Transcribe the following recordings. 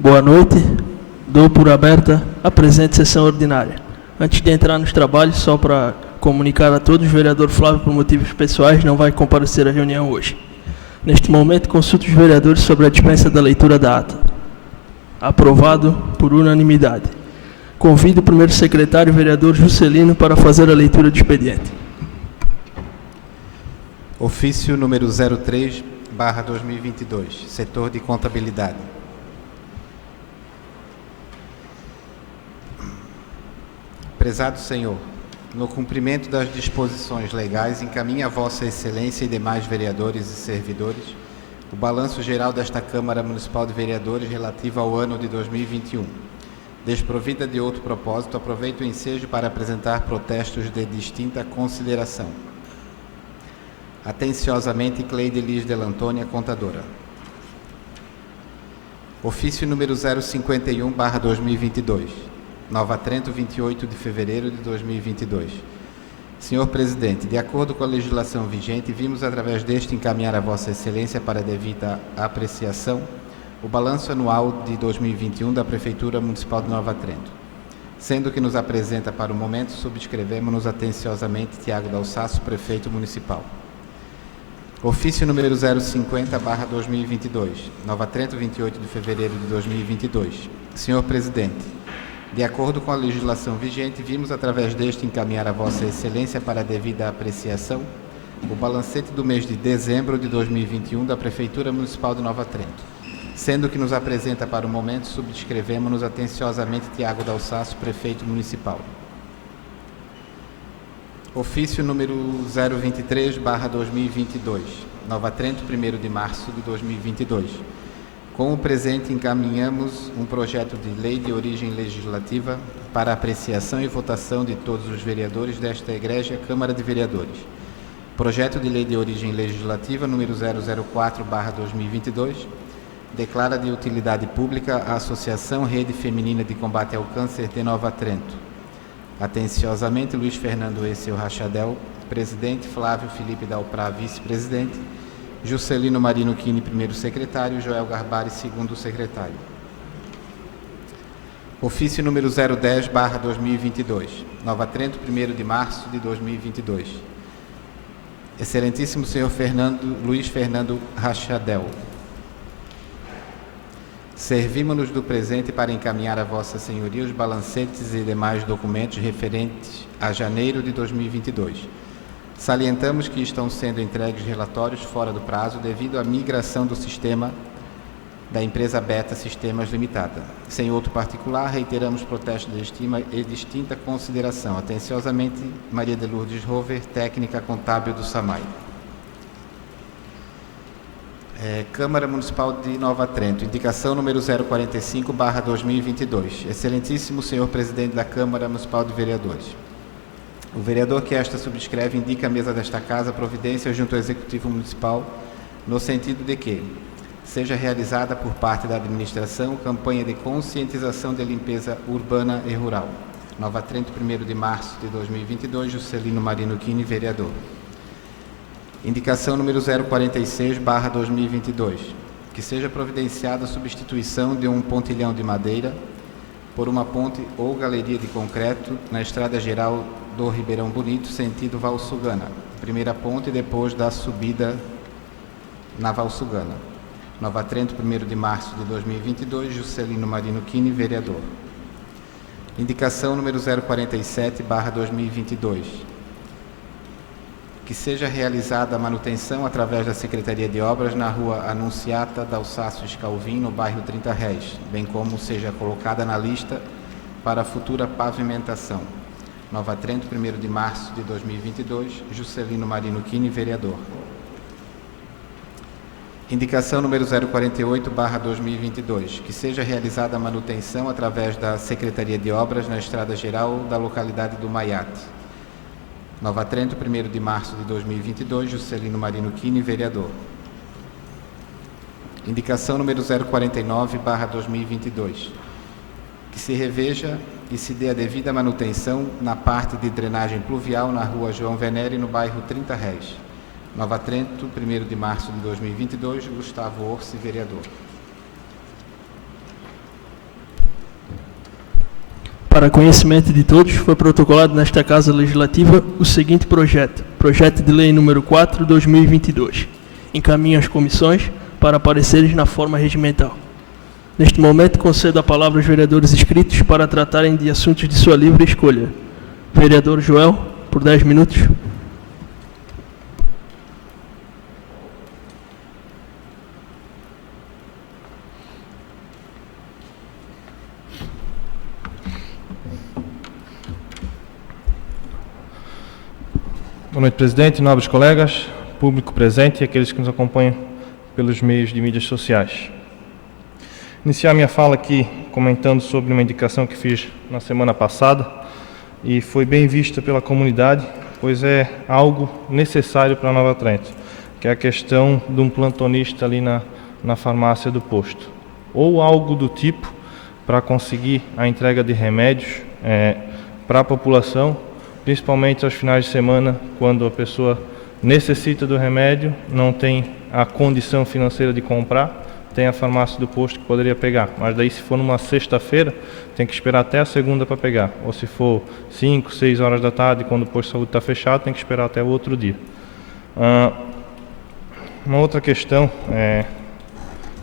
Boa noite. Dou por aberta a presente sessão ordinária. Antes de entrar nos trabalhos, só para comunicar a todos, o vereador Flávio, por motivos pessoais, não vai comparecer à reunião hoje. Neste momento, consulto os vereadores sobre a dispensa da leitura da ata. Aprovado por unanimidade. Convido o primeiro secretário, o vereador Juscelino, para fazer a leitura do expediente. Ofício número 03/2022, setor de contabilidade. Prezado senhor, no cumprimento das disposições legais, encaminho a Vossa Excelência e demais vereadores e servidores o balanço geral desta Câmara Municipal de Vereadores relativo ao ano de 2021. Desprovida de outro propósito, aproveito o ensejo para apresentar protestos de distinta consideração. Atenciosamente, Cleide Liz de Antônia, contadora. Ofício número 051/2022. Nova Trento, 28 de fevereiro de 2022. Senhor Presidente, de acordo com a legislação vigente, vimos através deste encaminhar a Vossa Excelência para devida apreciação o balanço anual de 2021 da Prefeitura Municipal de Nova Trento. Sendo que nos apresenta para o momento, subscrevemos-nos atenciosamente Tiago Dalsaço, Prefeito Municipal. Ofício número 050/2022. Nova Trento, 28 de fevereiro de 2022. Senhor Presidente, de acordo com a legislação vigente, vimos através deste encaminhar a Vossa Excelência para a devida apreciação o balancete do mês de dezembro de 2021 da Prefeitura Municipal de Nova Trento. Sendo que nos apresenta para o momento, subscrevemos-nos atenciosamente Tiago Dalsaço, Prefeito Municipal. Ofício número 023/2022. Nova Trento, 1º de março de 2022. Com o presente, encaminhamos um projeto de lei de origem legislativa para apreciação e votação de todos os vereadores desta egrégia Câmara de Vereadores. Projeto de lei de origem legislativa número 004/2022 declara de utilidade pública a Associação Rede Feminina de Combate ao Câncer de Nova Trento. Atenciosamente, Luiz Fernando E. Seu Rachadel, presidente, Flávio Felipe Dalprá, vice-presidente, Juscelino Marino Quini, primeiro secretário, Joel Garbari, segundo secretário. Ofício número 010/2022. Nova Trento, 1º de março de 2022. Excelentíssimo senhor Luiz Fernando Rachadel, servimos-nos do presente para encaminhar a Vossa Senhoria os balancetes e demais documentos referentes a janeiro de 2022. Salientamos que estão sendo entregues relatórios fora do prazo devido à migração do sistema da empresa Beta Sistemas Limitada. Sem outro particular, reiteramos protesto de estima e distinta consideração. Atenciosamente, Maria de Lourdes Rover, técnica contábil do SAMAI. Câmara Municipal de Nova Trento, indicação número 045/2022. Excelentíssimo senhor Presidente da Câmara Municipal de Vereadores. O vereador que esta subscreve indica à mesa desta Casa providências junto ao Executivo Municipal no sentido de que seja realizada por parte da administração campanha de conscientização de limpeza urbana e rural. Nova Trento, 1º de março de 2022, Juscelino Marino Quini, vereador. Indicação número 046/2022, que seja providenciada a substituição de um pontilhão de madeira por uma ponte ou galeria de concreto na Estrada Geral do Ribeirão Bonito, sentido Valsugana. Primeira ponte depois da subida na Valsugana. Nova Trento, 1º de março de 2022, Juscelino Marino Quini, vereador. Indicação número 047/2022, que seja realizada a manutenção através da Secretaria de Obras na rua Anunciata Dalsaço Escalvim, no bairro 30 Réis, bem como seja colocada na lista para a futura pavimentação. Nova Trento, 1º de março de 2022, Juscelino Marino Quini, vereador. Indicação número 048/2022, que seja realizada a manutenção através da Secretaria de Obras na Estrada Geral da localidade do Maiate. Nova Trento, 1º de março de 2022, Juscelino Marino Quini, vereador. Indicação número 049/2022, que se reveja e se dê a devida manutenção na parte de drenagem pluvial na rua João Venere, no bairro 30 Réis. Nova Trento, 1º de março de 2022, Gustavo Orsi, vereador. Para conhecimento de todos, foi protocolado nesta Casa Legislativa o seguinte projeto de lei número 4/2022, encaminha às comissões para pareceres na forma regimental. Neste momento, concedo a palavra aos vereadores inscritos para tratarem de assuntos de sua livre escolha. Vereador Joel, por 10 minutos. Boa noite, presidente, nobres colegas, público presente e aqueles que nos acompanham pelos meios de mídias sociais. Iniciar minha fala aqui comentando sobre uma indicação que fiz na semana passada e foi bem vista pela comunidade, pois é algo necessário para a Nova Trento, que é a questão de um plantonista ali na farmácia do posto, ou algo do tipo para conseguir a entrega de remédios para a população, principalmente aos finais de semana, quando a pessoa necessita do remédio, não tem a condição financeira de comprar, tem a farmácia do posto que poderia pegar. Mas daí, se for numa sexta-feira, tem que esperar até a segunda para pegar. Ou se for 5, 6 horas da tarde, quando o posto de saúde está fechado, tem que esperar até o outro dia. Uma outra questão,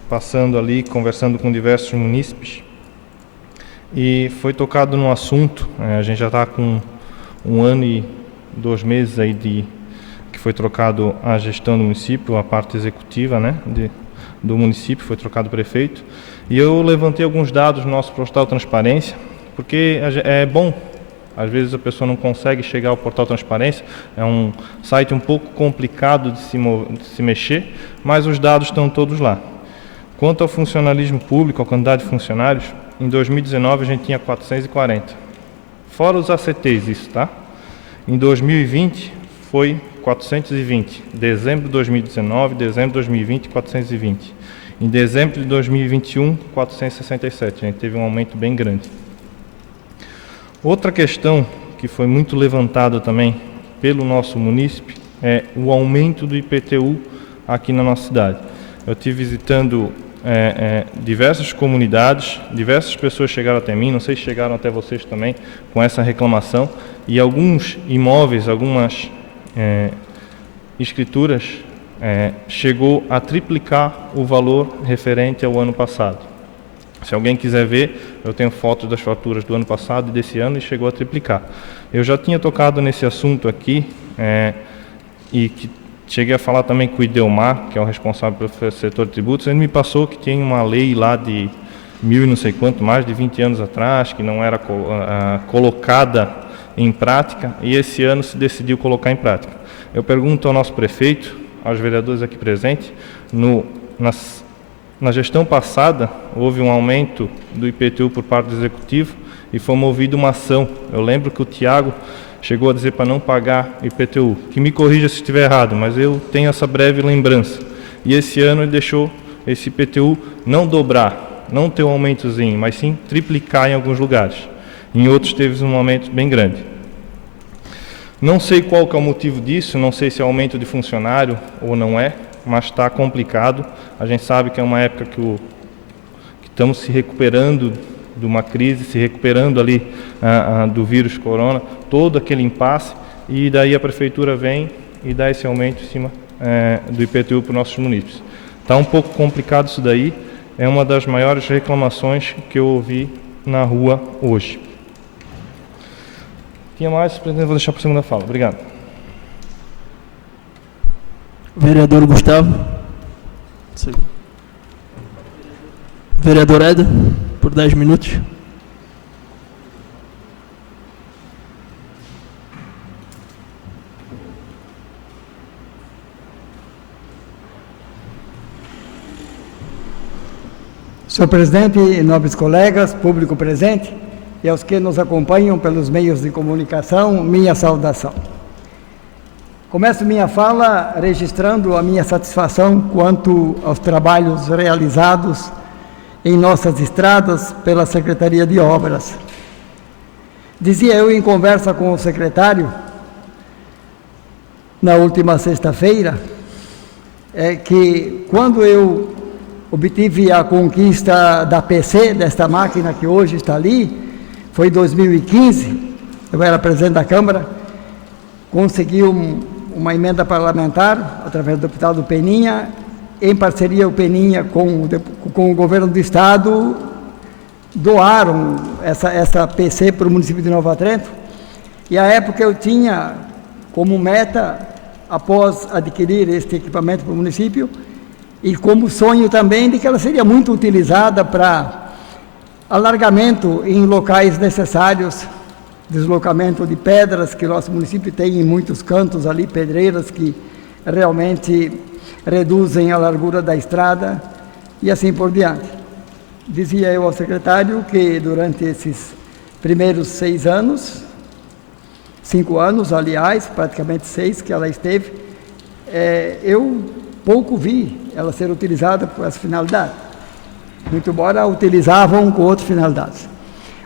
passando ali, conversando com diversos munícipes, e foi tocado num assunto, a gente já está com 1 ano e 2 meses aí que foi trocado a gestão do município, a parte executiva, né, do município, foi trocado o prefeito, e eu levantei alguns dados no nosso portal Transparência, porque é bom, às vezes a pessoa não consegue chegar ao portal Transparência, é um site um pouco complicado de se mexer, mas os dados estão todos lá. Quanto ao funcionalismo público, a quantidade de funcionários, em 2019 a gente tinha 440. Fora os ACTs, isso, tá? Em 2020 foi 420. Dezembro de 2019, dezembro de 2020, 420. Em dezembro de 2021, 467. A gente teve um aumento bem grande. Outra questão que foi muito levantada também pelo nosso munícipe é o aumento do IPTU aqui na nossa cidade. Eu estive visitando diversas comunidades, diversas pessoas chegaram até mim, não sei se chegaram até vocês também, com essa reclamação, e alguns imóveis, algumas escrituras, chegou a triplicar o valor referente ao ano passado. Se alguém quiser ver, eu tenho fotos das faturas do ano passado e desse ano, e chegou a triplicar. Eu já tinha tocado nesse assunto aqui, e que cheguei a falar também com o Idelmar, que é o responsável pelo setor de tributos. Ele me passou que tem uma lei lá de 1000 e não sei quanto, mais de 20 anos atrás, que não era colocada em prática, e esse ano se decidiu colocar em prática. Eu pergunto ao nosso prefeito, aos vereadores aqui presentes, na gestão passada houve um aumento do IPTU por parte do Executivo e foi movida uma ação. Eu lembro que o Tiago chegou a dizer para não pagar IPTU, que me corrija se estiver errado, mas eu tenho essa breve lembrança. E esse ano ele deixou esse IPTU não dobrar, não ter um aumentozinho, mas sim triplicar em alguns lugares. Em outros teve um aumento bem grande. Não sei qual que é o motivo disso, não sei se é aumento de funcionário ou não é, mas está complicado. A gente sabe que é uma época que estamos se recuperando de uma crise, se recuperando ali do vírus corona, todo aquele impasse, e daí a prefeitura vem e dá esse aumento em cima do IPTU para os nossos munícipes. Está um pouco complicado isso daí, é uma das maiores reclamações que eu ouvi na rua hoje. Tinha mais, presidente, vou deixar para a segunda fala. Obrigado. Vereador Gustavo. Vereador Eda, por 10 minutos. Senhor presidente, nobres colegas, público presente e aos que nos acompanham pelos meios de comunicação, minha saudação. Começo minha fala registrando a minha satisfação quanto aos trabalhos realizados em nossas estradas pela Secretaria de Obras. Dizia eu em conversa com o secretário, na última sexta-feira, que quando eu obtive a conquista da PC, desta máquina que hoje está ali, foi em 2015, eu era presidente da Câmara, consegui uma emenda parlamentar, através do deputado Peninha, em parceria o Peninha com o governo do Estado, doaram essa PC para o município de Nova Trento, e à época eu tinha como meta, após adquirir este equipamento para o município, e como sonho também de que ela seria muito utilizada para alargamento em locais necessários, deslocamento de pedras, que nosso município tem em muitos cantos ali, pedreiras que realmente reduzem a largura da estrada e assim por diante. Dizia eu ao secretário que durante esses primeiros 6 anos, 5 anos, aliás, praticamente 6 que ela esteve, eu pouco vi ela ser utilizada por essa finalidade, muito embora a utilizavam com outras finalidades.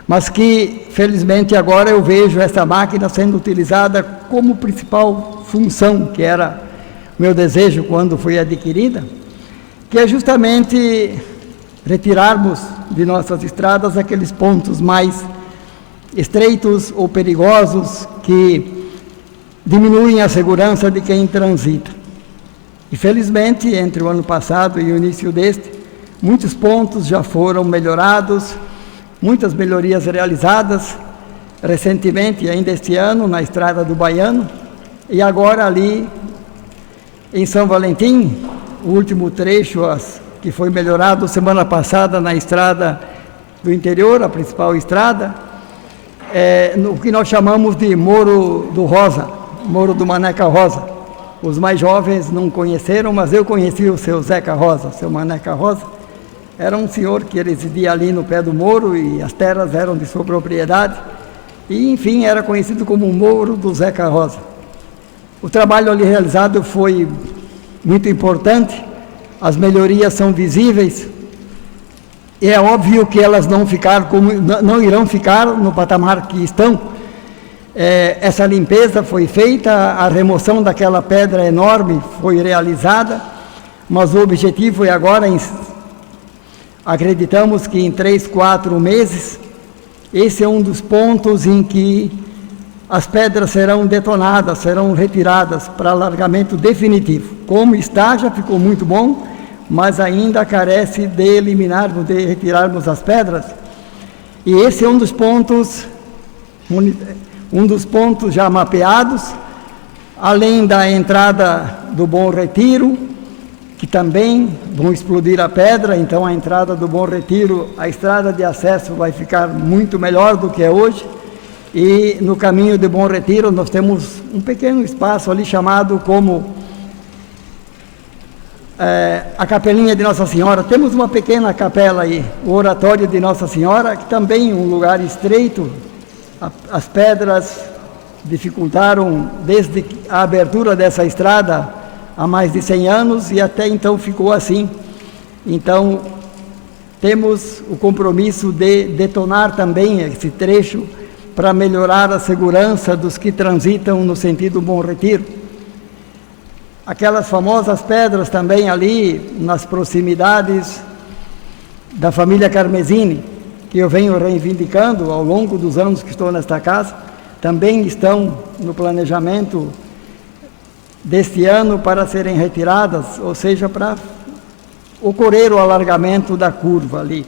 Mas que, felizmente, agora eu vejo essa máquina sendo utilizada como principal função, que era o meu desejo quando foi adquirida, que é justamente retirarmos de nossas estradas aqueles pontos mais estreitos ou perigosos que diminuem a segurança de quem transita. E felizmente, entre o ano passado e o início deste, muitos pontos já foram melhorados, muitas melhorias realizadas recentemente, ainda este ano, na estrada do Baiano, e agora ali em São Valentim, o último trecho que foi melhorado semana passada na estrada do interior, a principal estrada, no que nós chamamos de Morro do Rosa, Morro do Maneca Rosa. Os mais jovens não conheceram, mas eu conheci o seu Zeca Rosa, o seu Maneca Rosa. Era um senhor que residia ali no pé do morro e as terras eram de sua propriedade. E, enfim, era conhecido como o Morro do Zeca Rosa. O trabalho ali realizado foi muito importante, as melhorias são visíveis, e é óbvio que elas não irão ficar no patamar que estão. Essa limpeza foi feita, a remoção daquela pedra enorme foi realizada, mas o objetivo é agora, acreditamos que em 3, 4 meses, esse é um dos pontos em que as pedras serão detonadas, serão retiradas para alargamento definitivo. Como está, já ficou muito bom, mas ainda carece de retirarmos as pedras. E esse é um dos pontos já mapeados, além da entrada do Bom Retiro, que também vão explodir a pedra, então a entrada do Bom Retiro, a estrada de acesso vai ficar muito melhor do que é hoje, e no caminho de Bom Retiro nós temos um pequeno espaço ali chamado como a Capelinha de Nossa Senhora. Temos uma pequena capela aí, o Oratório de Nossa Senhora, que também é um lugar estreito. As pedras dificultaram desde a abertura dessa estrada há mais de 100 anos e até então ficou assim. Então, temos o compromisso de detonar também esse trecho para melhorar a segurança dos que transitam no sentido Bom Retiro. Aquelas famosas pedras também ali nas proximidades da família Carmesini, que eu venho reivindicando ao longo dos anos que estou nesta casa, também estão no planejamento deste ano para serem retiradas, ou seja, para ocorrer o alargamento da curva ali.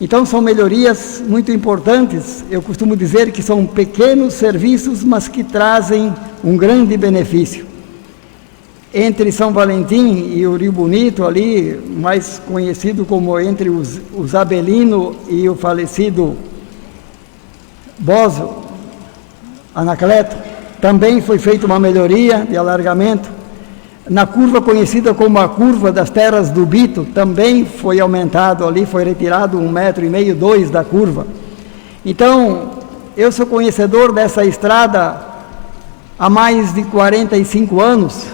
Então são melhorias muito importantes. Eu costumo dizer que são pequenos serviços, mas que trazem um grande benefício. Entre São Valentim e o Rio Bonito, ali, mais conhecido como entre o Zabelino e o falecido Bozo, Anacleto, também foi feita uma melhoria de alargamento. Na curva conhecida como a curva das terras do Bito, também foi aumentado ali, foi retirado 1,5 m, 2 da curva. Então, eu sou conhecedor dessa estrada há mais de 45 anos,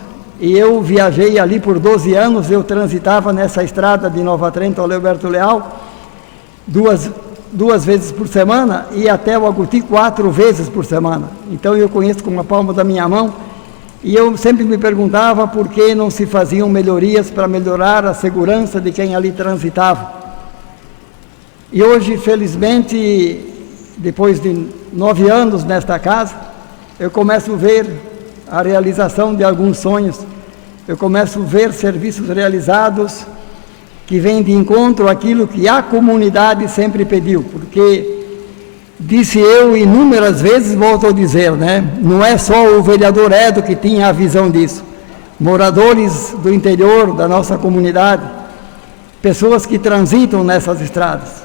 e eu viajei ali por 12 anos, eu transitava nessa estrada de Nova Trento ao Leoberto Leal, duas vezes por semana, e até o Aguti 4 vezes por semana. Então eu conheço com a palma da minha mão, e eu sempre me perguntava por que não se faziam melhorias para melhorar a segurança de quem ali transitava. E hoje, felizmente, depois de 9 anos nesta casa, eu começo a ver a realização de alguns sonhos, eu começo a ver serviços realizados que vêm de encontro àquilo que a comunidade sempre pediu, porque disse eu inúmeras vezes, volto a dizer, né? Não é só o vereador Edo que tinha a visão disso. Moradores do interior da nossa comunidade, pessoas que transitam nessas estradas,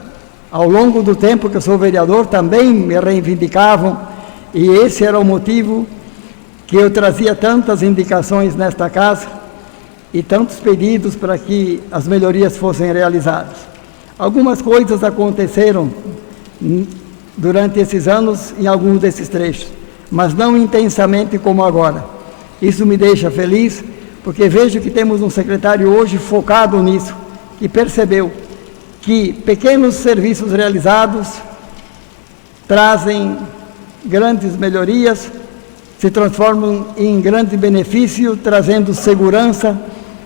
ao longo do tempo que eu sou vereador, também me reivindicavam, e esse era o motivo que eu trazia tantas indicações nesta casa e tantos pedidos para que as melhorias fossem realizadas. Algumas coisas aconteceram durante esses anos em alguns desses trechos, mas não intensamente como agora. Isso me deixa feliz, porque vejo que temos um secretário hoje focado nisso, que percebeu que pequenos serviços realizados trazem grandes melhorias, se transformam em grande benefício, trazendo segurança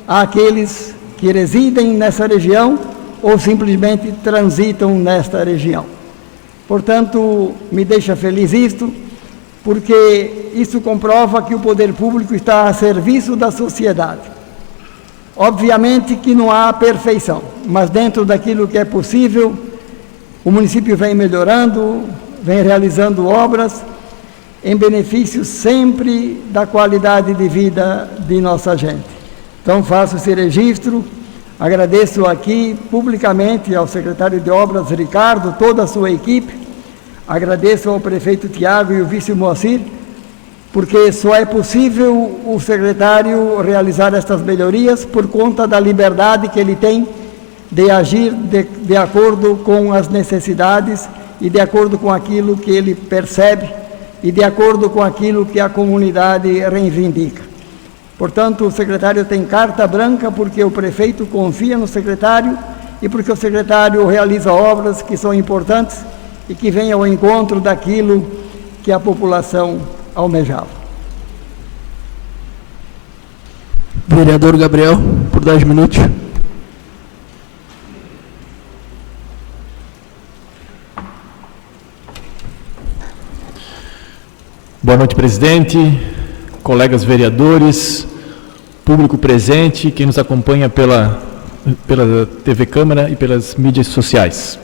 àqueles que residem nessa região ou simplesmente transitam nesta região. Portanto, me deixa feliz isto, porque isso comprova que o poder público está a serviço da sociedade. Obviamente que não há perfeição, mas dentro daquilo que é possível, o município vem melhorando, vem realizando obras em benefício sempre da qualidade de vida de nossa gente. Então faço esse registro, agradeço aqui publicamente ao secretário de Obras, Ricardo, toda a sua equipe, agradeço ao prefeito Tiago e o vice Moacir, porque só é possível o secretário realizar estas melhorias por conta da liberdade que ele tem de agir de acordo com as necessidades e de acordo com aquilo que ele percebe e de acordo com aquilo que a comunidade reivindica. Portanto, o secretário tem carta branca porque o prefeito confia no secretário e porque o secretário realiza obras que são importantes e que vêm ao encontro daquilo que a população almejava. Vereador Gabriel, por 10 minutos. Boa noite, presidente, colegas vereadores, público presente, quem nos acompanha pela TV Câmara e pelas mídias sociais.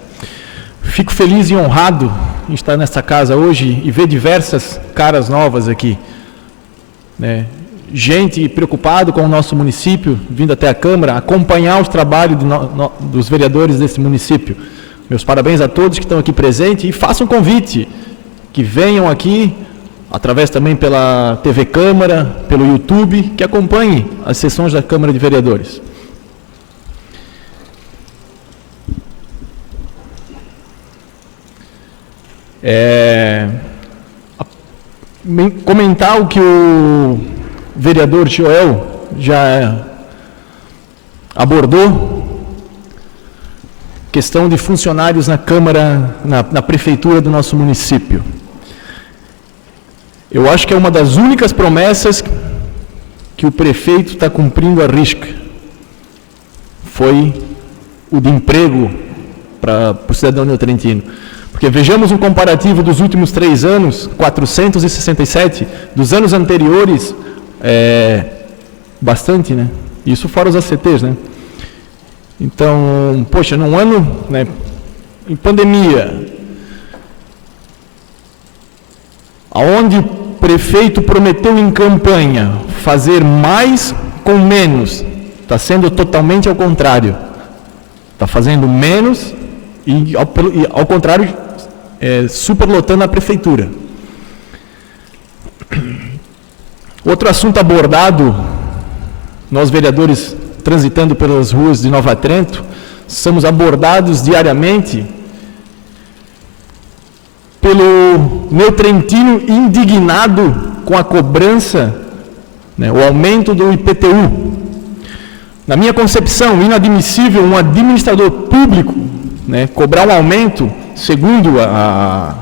Fico feliz e honrado em estar nesta casa hoje e ver diversas caras novas aqui, né? Gente preocupada com o nosso município, vindo até a Câmara, acompanhar os trabalhos dos vereadores desse município. Meus parabéns a todos que estão aqui presentes e façam um convite, que venham aqui, através também pela TV Câmara, pelo YouTube, que acompanhem as sessões da Câmara de Vereadores. Comentar o que o vereador Joel já abordou, questão de funcionários na Câmara, na Prefeitura do nosso município. Eu acho que é uma das únicas promessas que o prefeito está cumprindo à risca. Foi o de emprego para o cidadão neotrentino. Porque vejamos um comparativo dos últimos 3 anos, 467, dos anos anteriores, bastante, né? Isso fora os ACTs, né? Então, poxa, num ano, né, em pandemia, aonde o prefeito prometeu em campanha fazer mais com menos, está sendo totalmente ao contrário. Está fazendo menos e, ao contrário, superlotando a prefeitura. Outro assunto abordado, nós vereadores transitando pelas ruas de Nova Trento, somos abordados diariamente pelo neotrentino indignado com a cobrança, né, o aumento do IPTU. Na minha concepção, inadmissível um administrador público, né, cobrar um aumento, segundo a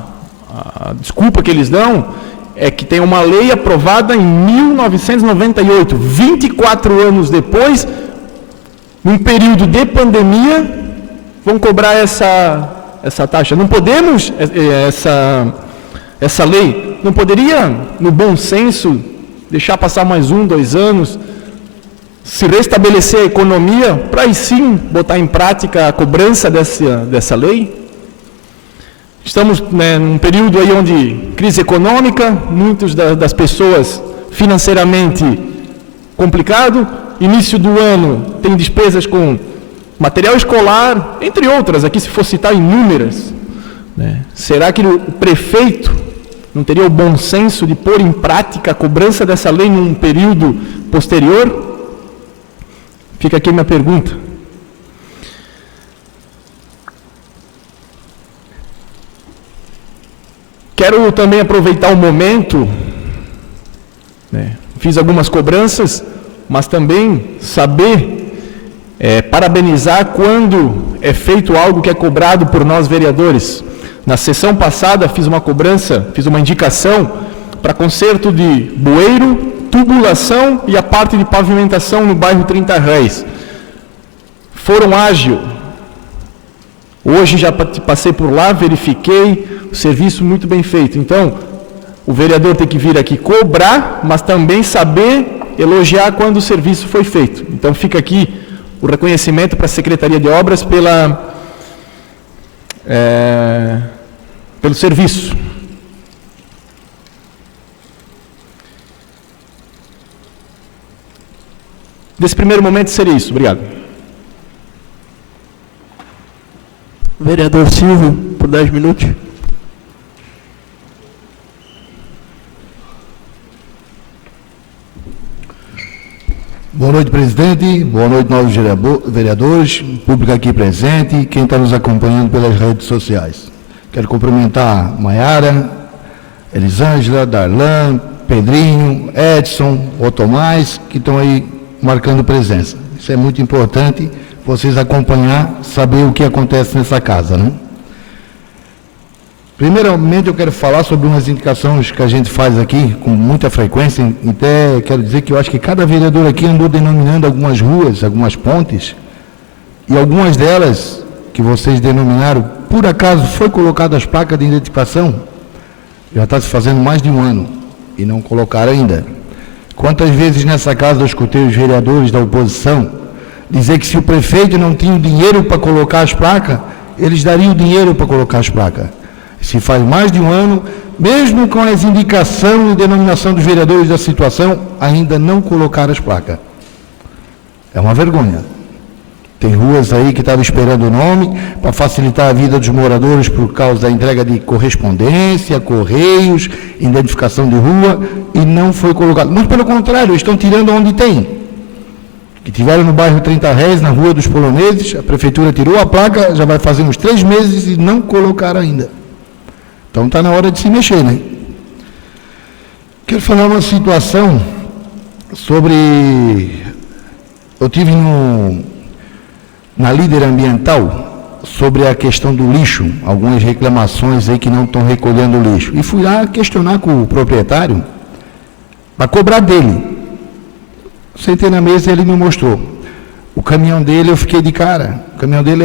desculpa que eles dão, é que tem uma lei aprovada em 1998, 24 anos depois, num período de pandemia, vão cobrar essa essa taxa. Não podemos, essa lei, não poderia, no bom senso, deixar passar mais 1, 2 anos, se restabelecer a economia, para aí sim botar em prática a cobrança dessa lei? Estamos, né, num período aí onde crise econômica, muitas das pessoas financeiramente complicado, início do ano tem despesas com material escolar, entre outras, aqui se for citar inúmeras, né? Será que o prefeito não teria o bom senso de pôr em prática a cobrança dessa lei num período posterior? Fica aqui minha pergunta. Quero também aproveitar o momento, né? Fiz algumas cobranças, mas também saber parabenizar quando é feito algo que é cobrado por nós vereadores. Na sessão passada fiz uma cobrança, fiz uma indicação para conserto de bueiro, tubulação e a parte de pavimentação no bairro 30 Réis. Foram ágil. Hoje já passei por lá, verifiquei, o serviço muito bem feito. Então, o vereador tem que vir aqui cobrar, mas também saber elogiar quando o serviço foi feito. Então, fica aqui o reconhecimento para a Secretaria de Obras pelo serviço. Nesse primeiro momento seria isso. Obrigado. Vereador Silvio, por 10 minutos. Boa noite, presidente. Boa noite, novos vereadores, público aqui presente e quem está nos acompanhando pelas redes sociais. Quero cumprimentar Maiara, Elisângela, Darlan, Pedrinho, Edson, Otomás, que estão aí marcando presença. Isso é muito importante, vocês acompanhar, saber o que acontece nessa casa, né? Primeiramente, eu quero falar sobre umas indicações que a gente faz aqui com muita frequência. Até quero dizer que eu acho que cada vereador aqui andou denominando algumas ruas, algumas pontes, e algumas delas que vocês denominaram, por acaso foi colocada as placas de identificação, já está se fazendo mais de 1 ano e não colocaram ainda. Quantas vezes nessa casa eu escutei os vereadores da oposição dizer que se o prefeito não tinha o dinheiro para colocar as placas, eles dariam o dinheiro para colocar as placas. Se faz mais de 1 ano, mesmo com as indicações e denominação dos vereadores da situação, ainda não colocaram as placas. É uma vergonha. Tem ruas aí que estavam esperando o nome para facilitar a vida dos moradores por causa da entrega de correspondência, correios, identificação de rua, e não foi colocado. Muito pelo contrário, estão tirando onde tem. Que tiveram no bairro 30 Réis, na Rua dos Poloneses, a prefeitura tirou a placa, já vai fazer uns 3 meses e não colocaram ainda. Então está na hora de se mexer, né? Quero falar uma situação sobre... Eu tive na líder ambiental sobre a questão do lixo, algumas reclamações aí que não estão recolhendo o lixo. E fui lá questionar com o proprietário para cobrar dele. Sentei na mesa e ele me mostrou. O caminhão dele, eu fiquei de cara. O caminhão dele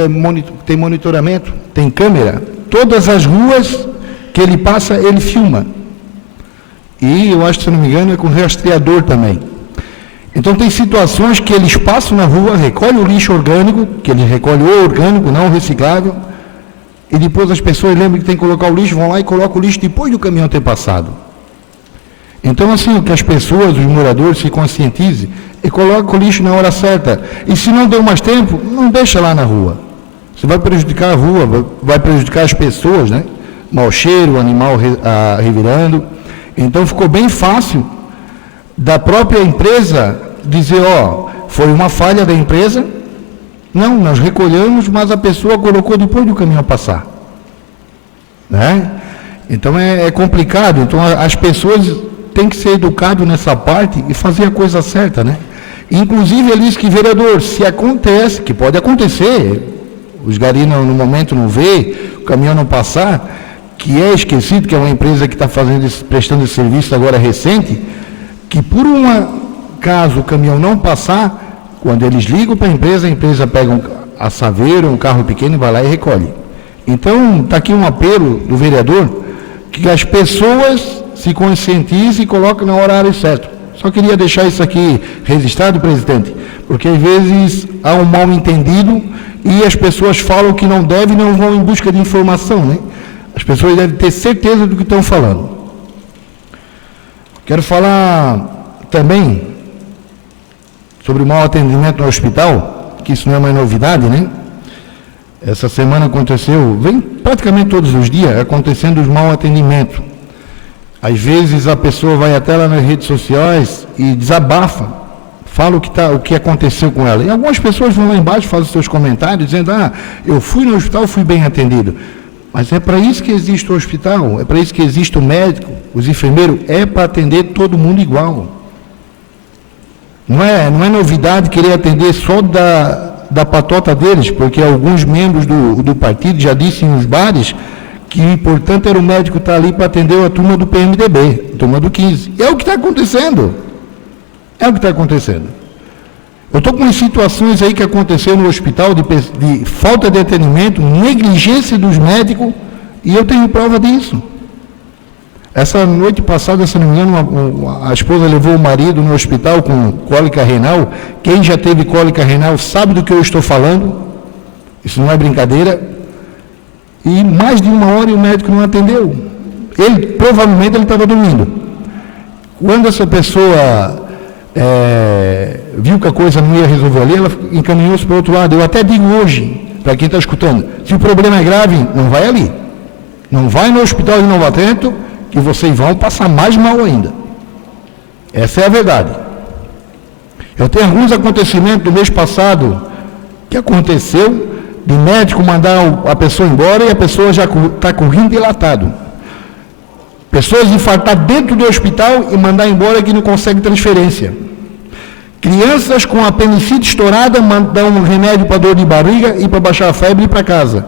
tem monitoramento, tem câmera. Todas as ruas que ele passa, ele filma. E eu acho que, se não me engano, é com rastreador também. Então tem situações que eles passam na rua, recolhem o lixo orgânico, que eles recolhem o orgânico, não o reciclável, e depois as pessoas lembram que tem que colocar o lixo, vão lá e colocam o lixo depois do caminhão ter passado. Então, assim, que as pessoas, os moradores, se conscientizem e colocam o lixo na hora certa. E se não deu mais tempo, não deixa lá na rua. Você vai prejudicar a rua, vai prejudicar as pessoas, né? Mau cheiro, o animal revirando. Então, ficou bem fácil da própria empresa dizer, ó, foi uma falha da empresa. Não, nós recolhemos, mas a pessoa colocou depois do caminhão passar. Né? Então, é complicado. Então, as pessoas têm que ser educadas nessa parte e fazer a coisa certa, né? Inclusive, ele disse que, vereador, se acontece, que pode acontecer, os garis no momento não vê, o caminhão não passar, que é esquecido, que é uma empresa que está prestando esse serviço agora recente, que por um caso o caminhão não passar, quando eles ligam para a empresa pega a saveiro, um carro pequeno e vai lá e recolhe. Então, está aqui um apelo do vereador, que as pessoas se conscientizem e coloquem no horário certo. Só queria deixar isso aqui registrado, presidente, porque às vezes há um mal-entendido e as pessoas falam que não devem e não vão em busca de informação, né? As pessoas devem ter certeza do que estão falando. Quero falar também sobre o mau atendimento no hospital, que isso não é uma novidade, né? Essa semana aconteceu, vem praticamente todos os dias acontecendo os mau atendimentos. Às vezes a pessoa vai até lá nas redes sociais e desabafa, fala o que aconteceu com ela. E algumas pessoas vão lá embaixo, fazem seus comentários, dizendo, eu fui no hospital, fui bem atendido. Mas é para isso que existe o hospital, é para isso que existe o médico, os enfermeiros, é para atender todo mundo igual. Não é novidade querer atender só da patota deles, porque alguns membros do partido já disseram nos bares que o importante era o médico estar ali para atender a turma do PMDB, a turma do 15. É o que está acontecendo. É o que está acontecendo. Eu estou com situações aí que aconteceram no hospital de falta de atendimento, negligência dos médicos, e eu tenho prova disso. Essa noite passada, se não me engano, a esposa levou o marido no hospital com cólica renal. Quem já teve cólica renal sabe do que eu estou falando. Isso não é brincadeira. E mais de 1 hora e o médico não atendeu. Provavelmente ele estava dormindo. Quando essa pessoa viu que a coisa não ia resolver ali, ela encaminhou-se para o outro lado. Eu até digo hoje, para quem está escutando, se o problema é grave, não vai ali. Não vai no hospital de Novo Trento, que vocês vão passar mais mal ainda. Essa é a verdade. Eu tenho alguns acontecimentos do mês passado que aconteceu de médico mandar a pessoa embora e a pessoa já está com o rim dilatado. Pessoas infartar dentro do hospital e mandar embora que não consegue transferência. Crianças com apendicite estourada mandam um remédio para dor de barriga e para baixar a febre e ir para casa.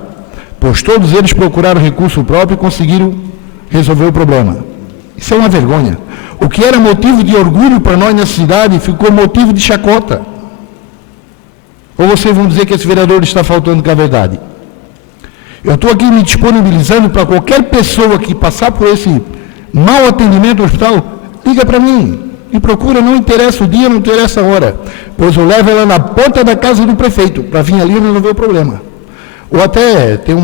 Pois todos eles procuraram recurso próprio e conseguiram resolver o problema. Isso é uma vergonha. O que era motivo de orgulho para nós nessa cidade ficou motivo de chacota. Ou vocês vão dizer que esse vereador está faltando com a verdade? Eu estou aqui me disponibilizando para qualquer pessoa que passar por esse mau atendimento no hospital, liga para mim, me procura, não interessa o dia, não interessa a hora, pois eu levo ela na porta da casa do prefeito, para vir ali e resolver o problema. Ou até tem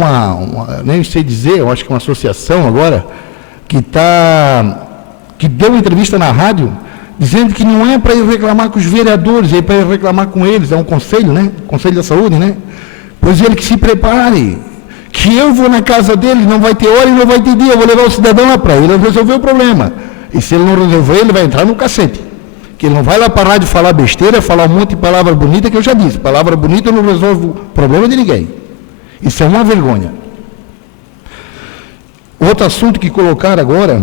nem sei dizer, eu acho que uma associação agora, que deu entrevista na rádio, dizendo que não é para ir reclamar com os vereadores, é para ir reclamar com eles, é um conselho, né? Conselho da Saúde, né? Pois ele que se prepare, que eu vou na casa dele, não vai ter hora e não vai ter dia, eu vou levar o cidadão lá para ele resolver o problema. E se ele não resolver, ele vai entrar no cacete. Que ele não vai lá parar de falar besteira, falar um monte de palavra bonita, que eu já disse, palavra bonita não resolve o problema de ninguém. Isso é uma vergonha. Outro assunto que colocaram agora,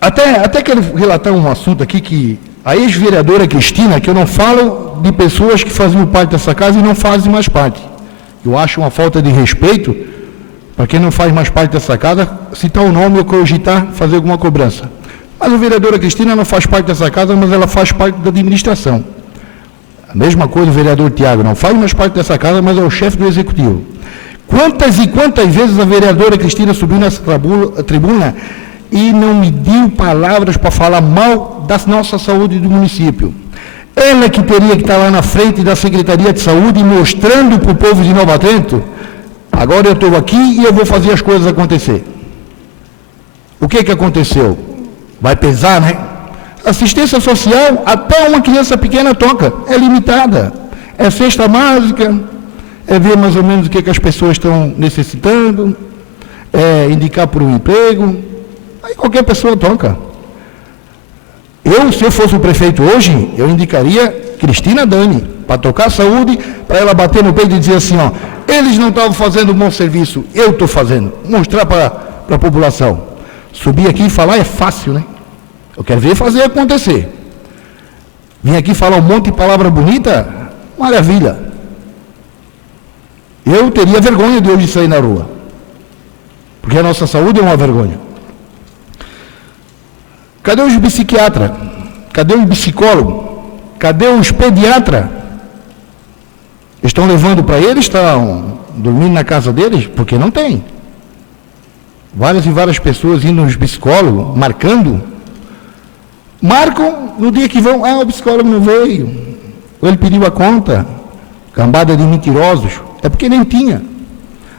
até quero relatar um assunto aqui que a ex-vereadora Cristina, que eu não falo de pessoas que faziam parte dessa casa e não fazem mais parte. Eu acho uma falta de respeito para quem não faz mais parte dessa casa, citar o nome ou cogitar fazer alguma cobrança. Mas a vereadora Cristina não faz parte dessa casa, mas ela faz parte da administração. A mesma coisa o vereador Tiago, não faz mais parte dessa casa, mas é o chefe do executivo. Quantas e quantas vezes a vereadora Cristina subiu nessa tribuna e não me deu palavras para falar mal da nossa saúde do município. Ela que teria que estar lá na frente da Secretaria de Saúde mostrando para o povo de Novo Trento, agora eu estou aqui e eu vou fazer as coisas acontecer. O que aconteceu? Vai pesar, né? Assistência social, até uma criança pequena toca, é limitada. É cesta básica, é ver mais ou menos o que as pessoas estão necessitando, é indicar por um emprego, aí qualquer pessoa toca. Se eu fosse o prefeito hoje, eu indicaria Cristina Dani, para tocar a saúde, para ela bater no peito e dizer assim, eles não estavam fazendo um bom serviço, eu estou fazendo, mostrar para a população. Subir aqui e falar é fácil, né? Eu quero ver fazer acontecer. Vim aqui falar um monte de palavra bonita, maravilha. Eu teria vergonha de hoje sair na rua, porque a nossa saúde é uma vergonha. Cadê os psiquiatras? Cadê os psicólogos? Cadê os pediatras? Estão levando para eles, estão dormindo na casa deles? Porque não tem. Várias e várias pessoas indo nos psicólogos, marcam no dia que vão, o psicólogo não veio, ou ele pediu a conta, cambada de mentirosos, é porque nem tinha.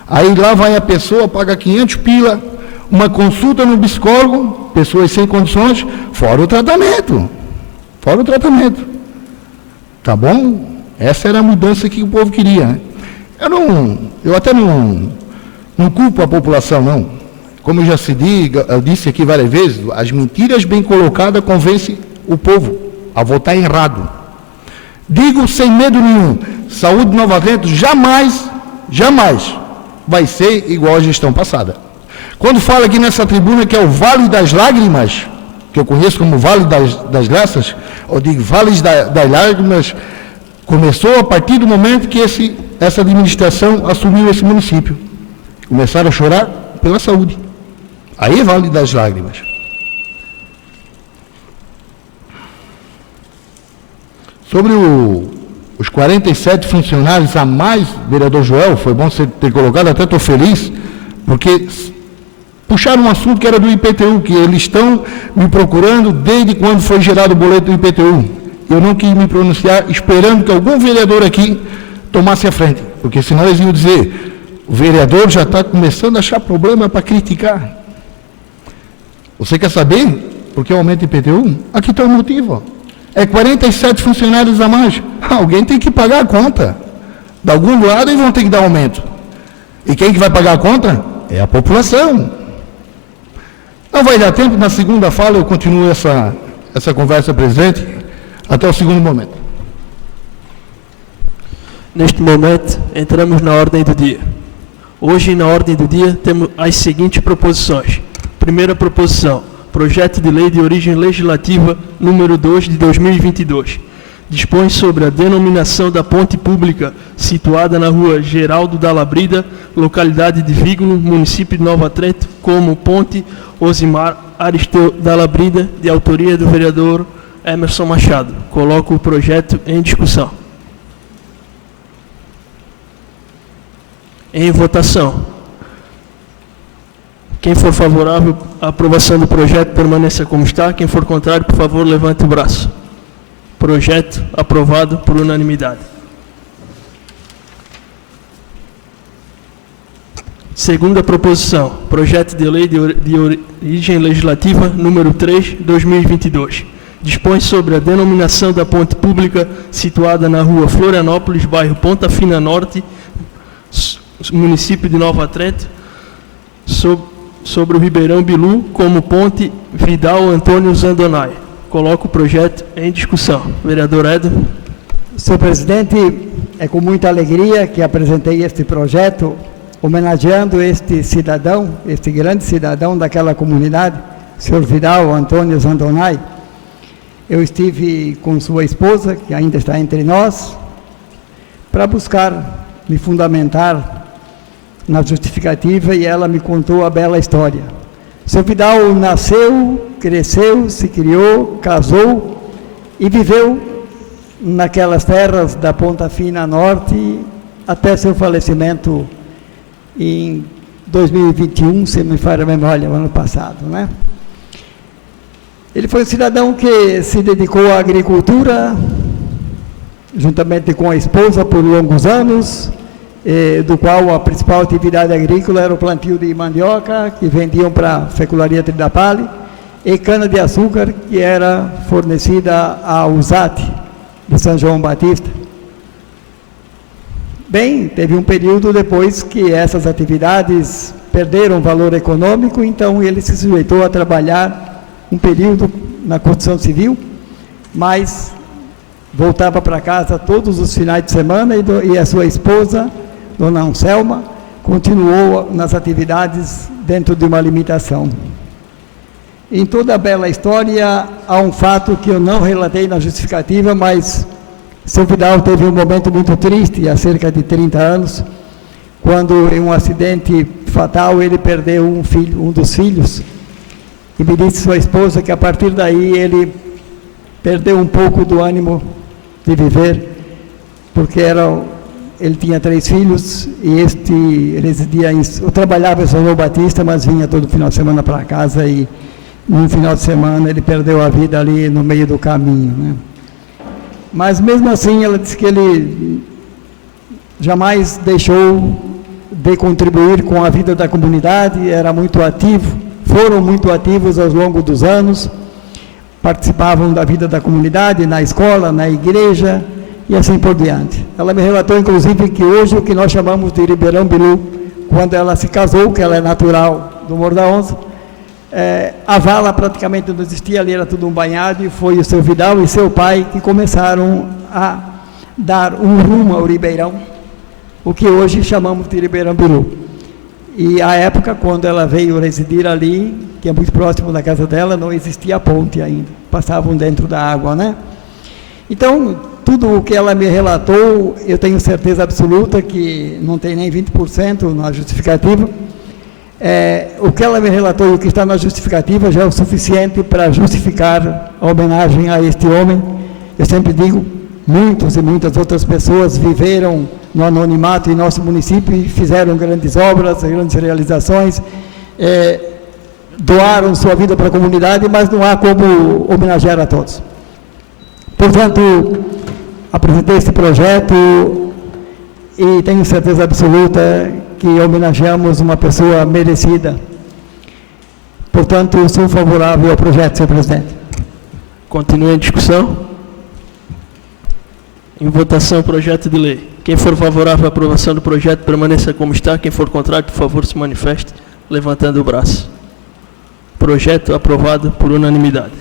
Aí lá vai a pessoa, paga 500 pila, uma consulta no psicólogo, pessoas sem condições, fora o tratamento. Tá bom? Essa era a mudança que o povo queria, né? Eu até não culpo a população, não. Como eu disse aqui várias vezes, as mentiras bem colocadas convencem o povo a votar errado. Digo sem medo nenhum, saúde de Nova Trento jamais vai ser igual à gestão passada. Quando fala aqui nessa tribuna que é o Vale das Lágrimas, que eu conheço como Vale das Graças, eu digo Vale das Lágrimas, começou a partir do momento que essa administração assumiu esse município. Começaram a chorar pela saúde. Aí é Vale das Lágrimas. Sobre os 47 funcionários a mais, vereador Joel, foi bom você ter colocado, até estou feliz, porque puxaram um assunto que era do IPTU, que eles estão me procurando desde quando foi gerado o boleto do IPTU. Eu não quis me pronunciar, esperando que algum vereador aqui tomasse a frente, porque senão eles iam dizer, o vereador já está começando a achar problema para criticar. Você quer saber por que aumenta o IPTU? Aqui está o motivo. É 47 funcionários a mais. Alguém tem que pagar a conta. De algum lado eles vão ter que dar aumento. E quem que vai pagar a conta? É a população. Não vai dar tempo, na segunda fala eu continuo essa conversa, presidente, até o segundo momento. Neste momento, entramos na ordem do dia. Hoje, na ordem do dia, temos as seguintes proposições. Primeira proposição, projeto de lei de origem legislativa número 2 de 2022. Dispõe sobre a denominação da ponte pública situada na rua Geraldo da Labrida, localidade de Vígulo, município de Nova Trento, como Ponte Osimar Aristeu da Labrida, de autoria do vereador Emerson Machado. Coloco o projeto em discussão. Em votação. Quem for favorável à aprovação do projeto, permaneça como está. Quem for contrário, por favor, levante o braço. Projeto aprovado por unanimidade. Segunda proposição, projeto de lei de origem legislativa número 3, 2022. Dispõe sobre a denominação da ponte pública situada na rua Florianópolis, bairro Ponta Fina Norte, município de Nova Trento, sobre o Ribeirão Bilu, como ponte Vidal Antônio Zandonai. Coloco o projeto em discussão. Vereador Edo. Senhor presidente, é com muita alegria que apresentei este projeto, homenageando este cidadão, este grande cidadão daquela comunidade, senhor Vidal Antônio Zandonai. Eu estive com sua esposa, que ainda está entre nós, para buscar me fundamentar na justificativa, e ela me contou a bela história. Seu Vidal nasceu, cresceu, se criou, casou e viveu naquelas terras da Ponta Fina Norte até seu falecimento em 2021, se me falha a memória, o ano passado, né? Ele foi um cidadão que se dedicou à agricultura, juntamente com a esposa, por longos anos, do qual a principal atividade agrícola era o plantio de mandioca, que vendiam para a Fecularia Tridapale, e cana-de-açúcar, que era fornecida à USAT, de São João Batista. Bem, teve um período depois que essas atividades perderam valor econômico, então ele se sujeitou a trabalhar um período na construção civil, mas voltava para casa todos os finais de semana, e a sua esposa, Dona Anselma, continuou nas atividades dentro de uma limitação. Em toda a bela história, há um fato que eu não relatei na justificativa, mas seu Vidal teve um momento muito triste, há cerca de 30 anos, quando em um acidente fatal ele perdeu um dos filhos, e me disse sua esposa que a partir daí ele perdeu um pouco do ânimo de viver, porque era ele tinha 3 filhos e eu trabalhava em São João Batista, mas vinha todo final de semana para casa e num final de semana ele perdeu a vida ali no meio do caminho, né? Mas mesmo assim ela disse que ele jamais deixou de contribuir com a vida da comunidade, era muito ativo, foram muito ativos ao longo dos anos, participavam da vida da comunidade, na escola, na igreja e assim por diante. Ela me relatou, inclusive, que hoje o que nós chamamos de Ribeirão Bilu, quando ela se casou, que ela é natural do Morro da Onça, a vala praticamente não existia, ali era tudo um banhado, e foi o seu Vidal e seu pai que começaram a dar um rumo ao Ribeirão, o que hoje chamamos de Ribeirão Bilu. E a época, quando ela veio residir ali, que é muito próximo da casa dela, não existia ponte ainda, passavam dentro da água, né? Então, tudo o que ela me relatou, eu tenho certeza absoluta que não tem nem 20% na justificativa. O que ela me relatou e o que está na justificativa já é o suficiente para justificar a homenagem a este homem. Eu sempre digo, muitos e muitas outras pessoas viveram no anonimato em nosso município e fizeram grandes obras, grandes realizações, doaram sua vida para a comunidade, mas não há como homenagear a todos. Portanto, apresentei este projeto e tenho certeza absoluta que homenageamos uma pessoa merecida. Portanto, sou favorável ao projeto, senhor presidente. Continue a discussão. Em votação, o projeto de lei. Quem for favorável à aprovação do projeto, permaneça como está. Quem for contrário, por favor, se manifeste, levantando o braço. Projeto aprovado por unanimidade.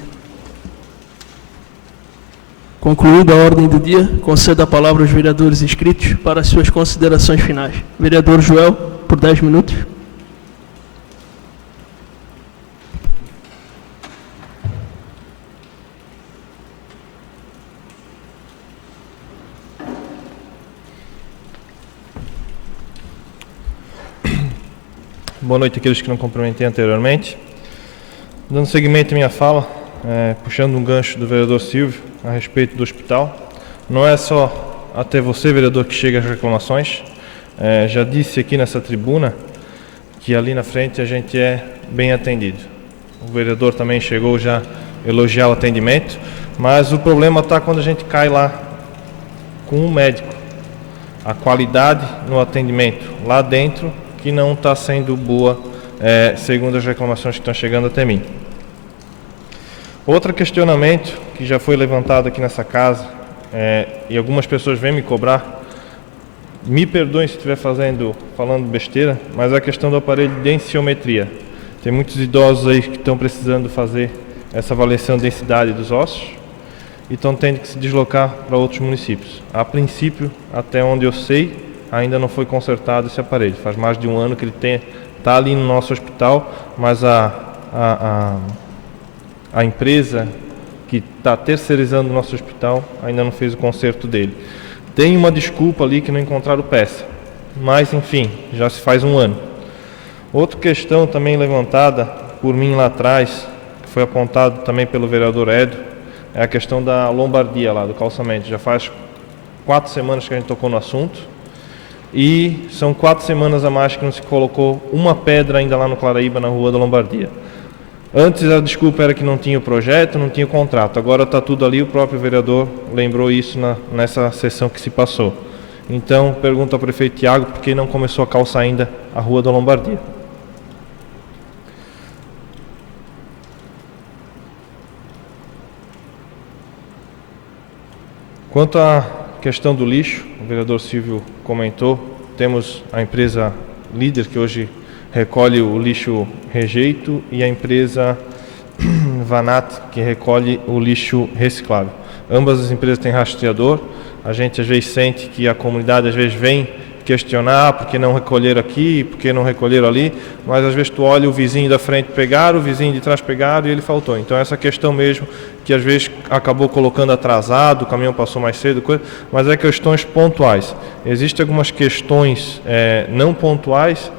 Concluída a ordem do dia, concedo a palavra aos vereadores inscritos para as suas considerações finais. Vereador Joel, por 10 minutos. Boa noite àqueles que não cumprimentei anteriormente. Dando seguimento à minha fala, puxando um gancho do vereador Silvio a respeito do hospital, não é só até você, vereador, que chega as reclamações. Já disse aqui nessa tribuna que ali na frente a gente é bem atendido. O vereador também chegou já a elogiar o atendimento, mas o problema está quando a gente cai lá com o médico. A qualidade no atendimento lá dentro que não está sendo boa, segundo as reclamações que estão chegando até mim. Outro questionamento que já foi levantado aqui nessa casa, e algumas pessoas vêm me cobrar, me perdoem se estiver falando besteira, mas é a questão do aparelho de densitometria. Tem muitos idosos aí que estão precisando fazer essa avaliação de densidade dos ossos e estão tendo que se deslocar para outros municípios. A princípio, até onde eu sei, ainda não foi consertado esse aparelho. Faz mais de um ano que ele está ali no nosso hospital, mas a empresa que está terceirizando o nosso hospital ainda não fez o conserto dele. Tem uma desculpa ali que não encontraram peça, mas enfim, já se faz um ano. Outra questão também levantada por mim lá atrás, que foi apontado também pelo vereador Edo, é a questão da lombardia lá, do calçamento. Já faz 4 semanas que a gente tocou no assunto, e são 4 semanas a mais que não se colocou uma pedra ainda lá no Claraíba, na Rua da Lombardia. Antes a desculpa era que não tinha o projeto, não tinha o contrato. Agora está tudo ali, o próprio vereador lembrou isso nessa sessão que se passou. Então, pergunto ao prefeito Tiago por que não começou a calçar ainda a Rua da Lombardia. Quanto à questão do lixo, o vereador Silvio comentou, temos a empresa líder que hoje recolhe o lixo rejeito e a empresa Vanat que recolhe o lixo reciclável. Ambas as empresas têm rastreador, a gente às vezes sente que a comunidade às vezes vem questionar por que não recolheram aqui, por que não recolheram ali, mas às vezes tu olha o vizinho da frente pegar, o vizinho de trás pegar e ele faltou. Então essa questão mesmo que às vezes acabou colocando atrasado, o caminhão passou mais cedo, mas é questões pontuais. Existem algumas questões não pontuais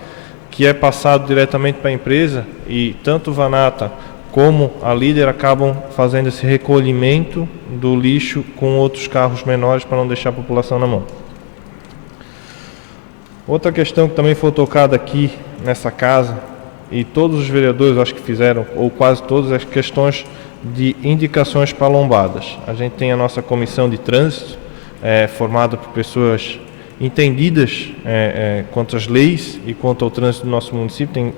que é passado diretamente para a empresa e tanto o Vanata como a líder acabam fazendo esse recolhimento do lixo com outros carros menores para não deixar a população na mão. Outra questão que também foi tocada aqui nessa casa, e todos os vereadores acho que fizeram, ou quase todos, as questões de indicações para lombadas. A gente tem a nossa comissão de trânsito, formada por pessoas entendidas quanto às leis e quanto ao trânsito do nosso município, tem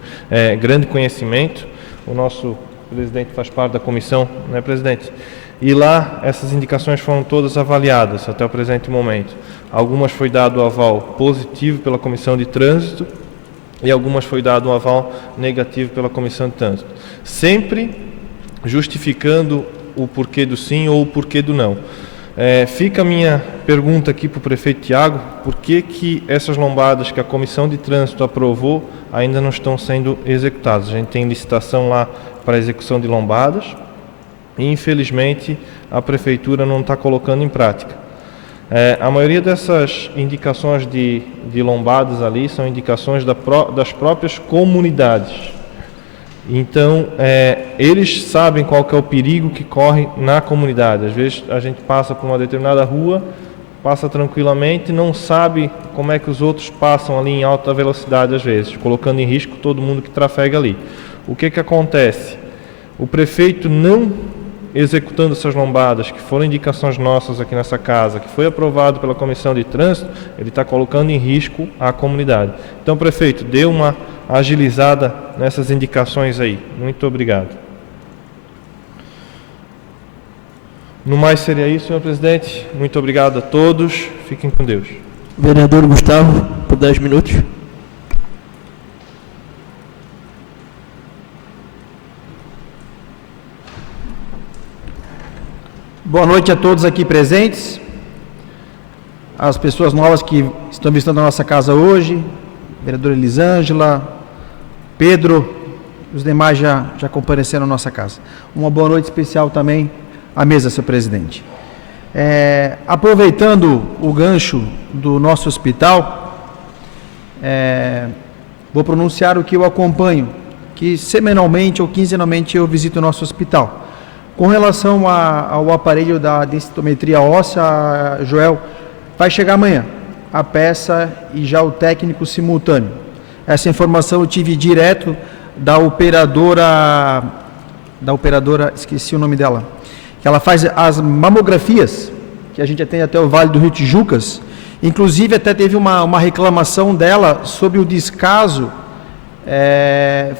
grande conhecimento. O nosso presidente faz parte da comissão, né, presidente? E lá essas indicações foram todas avaliadas até o presente momento. Algumas foi dado o aval positivo pela comissão de trânsito e algumas foi dado um aval negativo pela comissão de trânsito. Sempre justificando o porquê do sim ou o porquê do não. Fica a minha pergunta aqui para o prefeito Tiago: por que essas lombadas que a comissão de trânsito aprovou ainda não estão sendo executadas? A gente tem licitação lá para a execução de lombadas e infelizmente a prefeitura não está colocando em prática. A maioria dessas indicações de lombadas ali são indicações das próprias comunidades. Então, eles sabem qual que é o perigo que corre na comunidade. Às vezes a gente passa por uma determinada rua, passa tranquilamente, não sabe como é que os outros passam ali em alta velocidade às vezes, colocando em risco todo mundo que trafega ali. O que acontece? O prefeito não executando essas lombadas, que foram indicações nossas aqui nessa casa, que foi aprovado pela comissão de trânsito, ele está colocando em risco a comunidade. Então, prefeito, dê uma agilizada nessas indicações aí. Muito obrigado. No mais seria isso, senhor presidente. Muito obrigado a todos. Fiquem com Deus. Vereador Gustavo, por 10 minutos. Boa noite a todos aqui presentes, as pessoas novas que estão visitando a nossa casa hoje, vereadora Elisângela, Pedro, os demais já compareceram à nossa casa. Uma boa noite especial também à mesa, senhor presidente. Aproveitando o gancho do nosso hospital, vou pronunciar o que eu acompanho, que semanalmente ou quinzenalmente eu visito o nosso hospital. Com relação ao aparelho da densitometria óssea, Joel, vai chegar amanhã a peça e já o técnico simultâneo. Essa informação eu tive direto da operadora, esqueci o nome dela, que ela faz as mamografias, que a gente atende até o Vale do Rio Tijucas. Inclusive até teve uma reclamação dela sobre o descaso,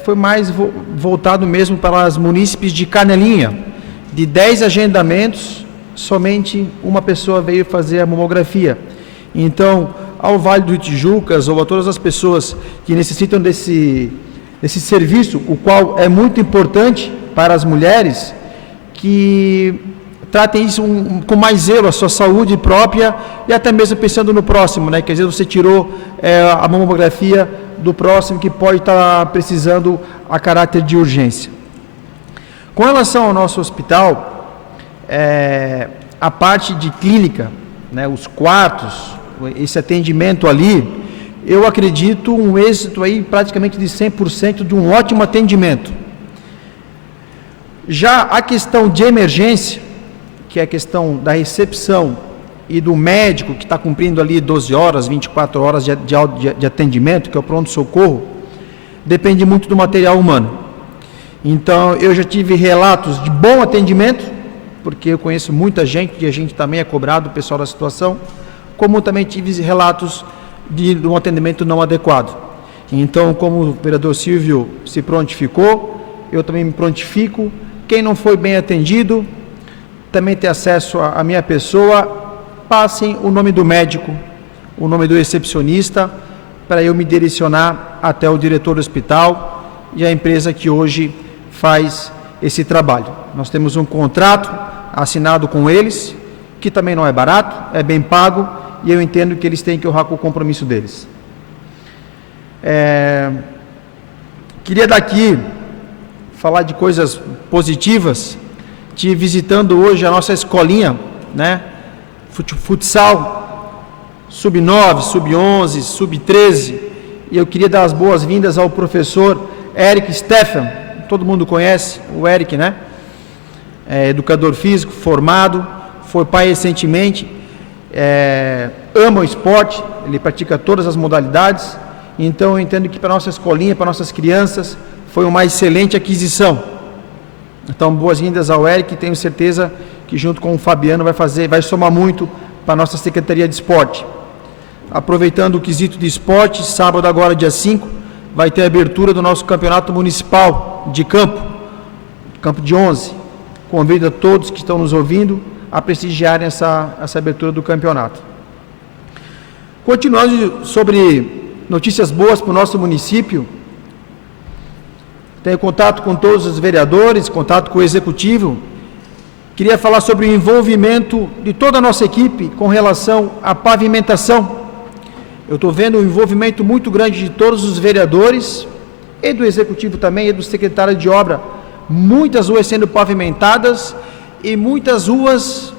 foi mais voltado mesmo para as munícipes de Canelinha. De 10 agendamentos, somente uma pessoa veio fazer a mamografia. Então, ao Vale do Tijucas ou a todas as pessoas que necessitam desse serviço, o qual é muito importante para as mulheres, que tratem isso com mais zelo, a sua saúde própria e até mesmo pensando no próximo, né? Que às vezes você tirou a mamografia do próximo que pode estar precisando a caráter de urgência. Com relação ao nosso hospital, a parte de clínica, né, os quartos, esse atendimento ali, eu acredito um êxito aí praticamente de 100% de um ótimo atendimento. Já a questão de emergência, que é a questão da recepção e do médico que está cumprindo ali 12 horas, 24 horas de atendimento, que é o pronto-socorro, depende muito do material humano. Então, eu já tive relatos de bom atendimento, porque eu conheço muita gente, e a gente também é cobrado, o pessoal da situação, como também tive relatos de um atendimento não adequado. Então, como o vereador Silvio se prontificou, eu também me prontifico. Quem não foi bem atendido, também tem acesso à minha pessoa, passem o nome do médico, o nome do recepcionista, para eu me direcionar até o diretor do hospital e a empresa que hoje faz esse trabalho. Nós temos um contrato assinado com eles, que também não é barato, é bem pago, e eu entendo que eles têm que honrar com o compromisso deles. Queria daqui falar de coisas positivas. Estive visitando hoje a nossa escolinha, né? Futsal, sub-9, sub-11, sub-13, e eu queria dar as boas-vindas ao professor Eric Stephan. Todo mundo conhece o Eric, né? Educador físico, formado, foi pai recentemente. ama o esporte, ele pratica todas as modalidades, então eu entendo que para nossa escolinha, para nossas crianças, foi uma excelente aquisição. Então, boas-vindas ao Eric, tenho certeza que junto com o Fabiano vai somar muito para a nossa Secretaria de Esporte. Aproveitando o quesito de esporte, sábado agora, dia 5, vai ter a abertura do nosso campeonato municipal de campo de 11. Convido a todos que estão nos ouvindo a prestigiarem essa abertura do campeonato. Continuando sobre notícias boas para o nosso município, tenho contato com todos os vereadores, contato com o executivo. Queria falar sobre o envolvimento de toda a nossa equipe com relação à pavimentação. Eu estou vendo um envolvimento muito grande de todos os vereadores, e do executivo também, e do secretário de obra. Muitas ruas sendo pavimentadas e muitas ruas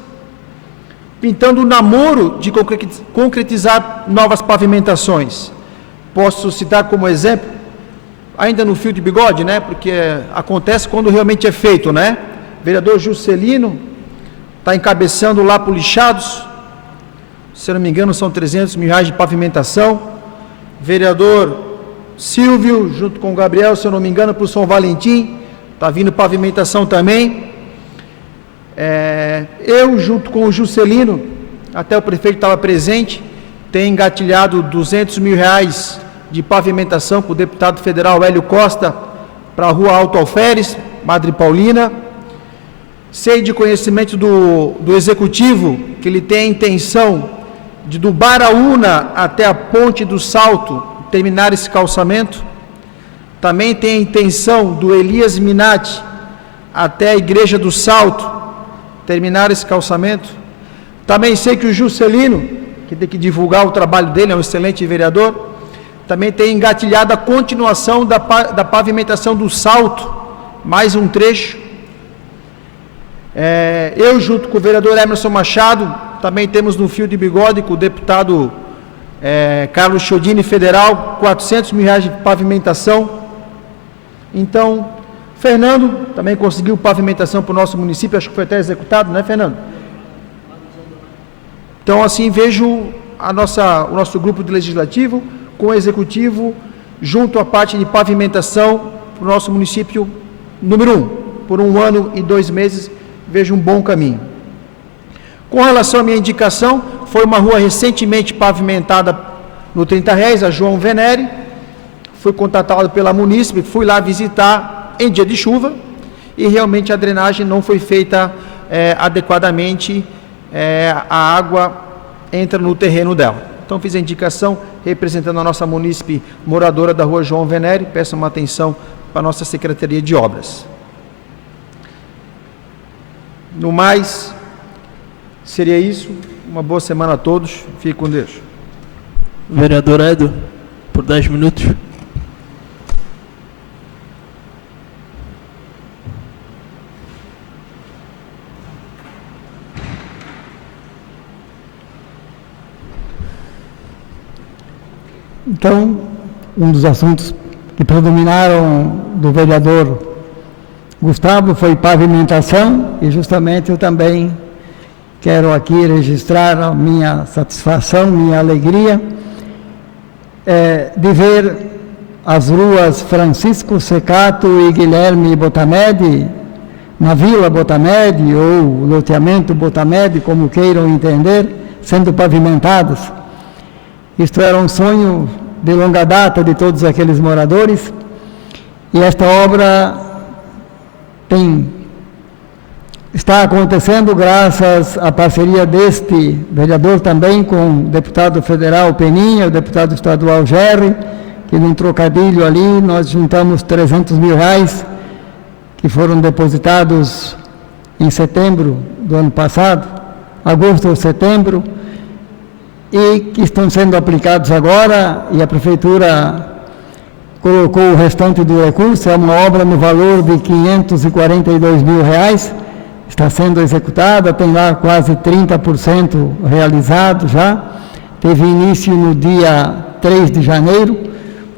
pintando o namoro de concretizar novas pavimentações. Posso citar como exemplo, ainda no fio de bigode, né? Porque acontece quando realmente é feito, né? Vereador Juscelino está encabeçando lá por Lixados, se eu não me engano são 300 mil reais de pavimentação. Vereador Silvio, junto com o Gabriel, se eu não me engano, para o São Valentim, está vindo pavimentação também. Eu, junto com o Juscelino, até o prefeito estava presente, tem engatilhado 200 mil reais de pavimentação com o deputado federal Hélio Costa para a rua Alto Alferes, Madre Paulina. Sei de conhecimento do executivo que ele tem a intenção de do Baraúna até a Ponte do Salto terminar esse calçamento. Também tem a intenção do Elias Minati até a Igreja do Salto terminar esse calçamento. Também sei que o Juscelino, que tem que divulgar o trabalho dele, é um excelente vereador, também tem engatilhado a continuação da pavimentação do Salto, mais um trecho. Eu, junto com o vereador Emerson Machado, também temos no fio de bigode com o deputado Carlos Chiodini Federal, 400 mil reais de pavimentação. Então, Fernando também conseguiu pavimentação para o nosso município, acho que foi até executado, né, Fernando? Então, assim, vejo o nosso grupo de legislativo com o executivo junto à parte de pavimentação para o nosso município número 1, por 1 ano e 2 meses, vejo um bom caminho. Com relação à minha indicação, foi uma rua recentemente pavimentada no 30 Réis, a João Venere. Fui contatado pela munícipe, fui lá visitar em dia de chuva e realmente a drenagem não foi feita adequadamente, a água entra no terreno dela. Então fiz a indicação representando a nossa munícipe moradora da rua João Venere, peço uma atenção para a nossa Secretaria de Obras. No mais, seria isso. Uma boa semana a todos. Fique com Deus. Vereador Edo, por 10 minutos. Então, um dos assuntos que predominaram do vereador Gustavo foi pavimentação, e justamente eu também quero aqui registrar a minha satisfação, minha alegria de ver as ruas Francisco Secato e Guilherme Botamedi, na Vila Botamedi, ou loteamento Botamedi, como queiram entender, sendo pavimentadas. Isto era um sonho de longa data de todos aqueles moradores, e esta obra está acontecendo graças à parceria deste vereador também com o deputado federal Peninha, o deputado estadual Gerry, que num trocadilho ali nós juntamos 300 mil reais que foram depositados em setembro do ano passado, agosto ou setembro, e que estão sendo aplicados agora, e a prefeitura colocou o restante do recurso. É uma obra no valor de 542 mil reais, está sendo executada, tem lá quase 30% realizado já, teve início no dia 3 de janeiro,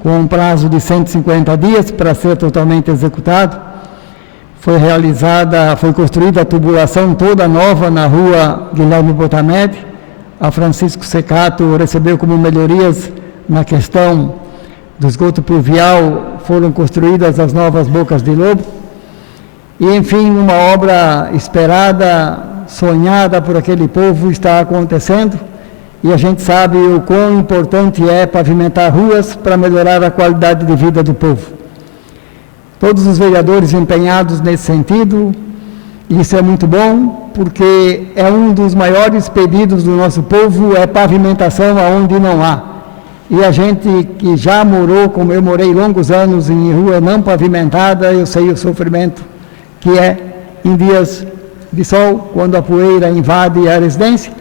com um prazo de 150 dias para ser totalmente executado. Foi construída a tubulação toda nova na rua Guilherme Botamedi, a Francisco Secato recebeu como melhorias na questão do esgoto pluvial, foram construídas as novas bocas de lobo. E, enfim, uma obra esperada, sonhada por aquele povo está acontecendo. E a gente sabe o quão importante é pavimentar ruas para melhorar a qualidade de vida do povo. Todos os vereadores empenhados nesse sentido, isso é muito bom, porque é um dos maiores pedidos do nosso povo, é pavimentação aonde não há. E a gente que já morou, como eu morei longos anos em rua não pavimentada, eu sei o sofrimento que é em dias de sol, quando a poeira invade a residência,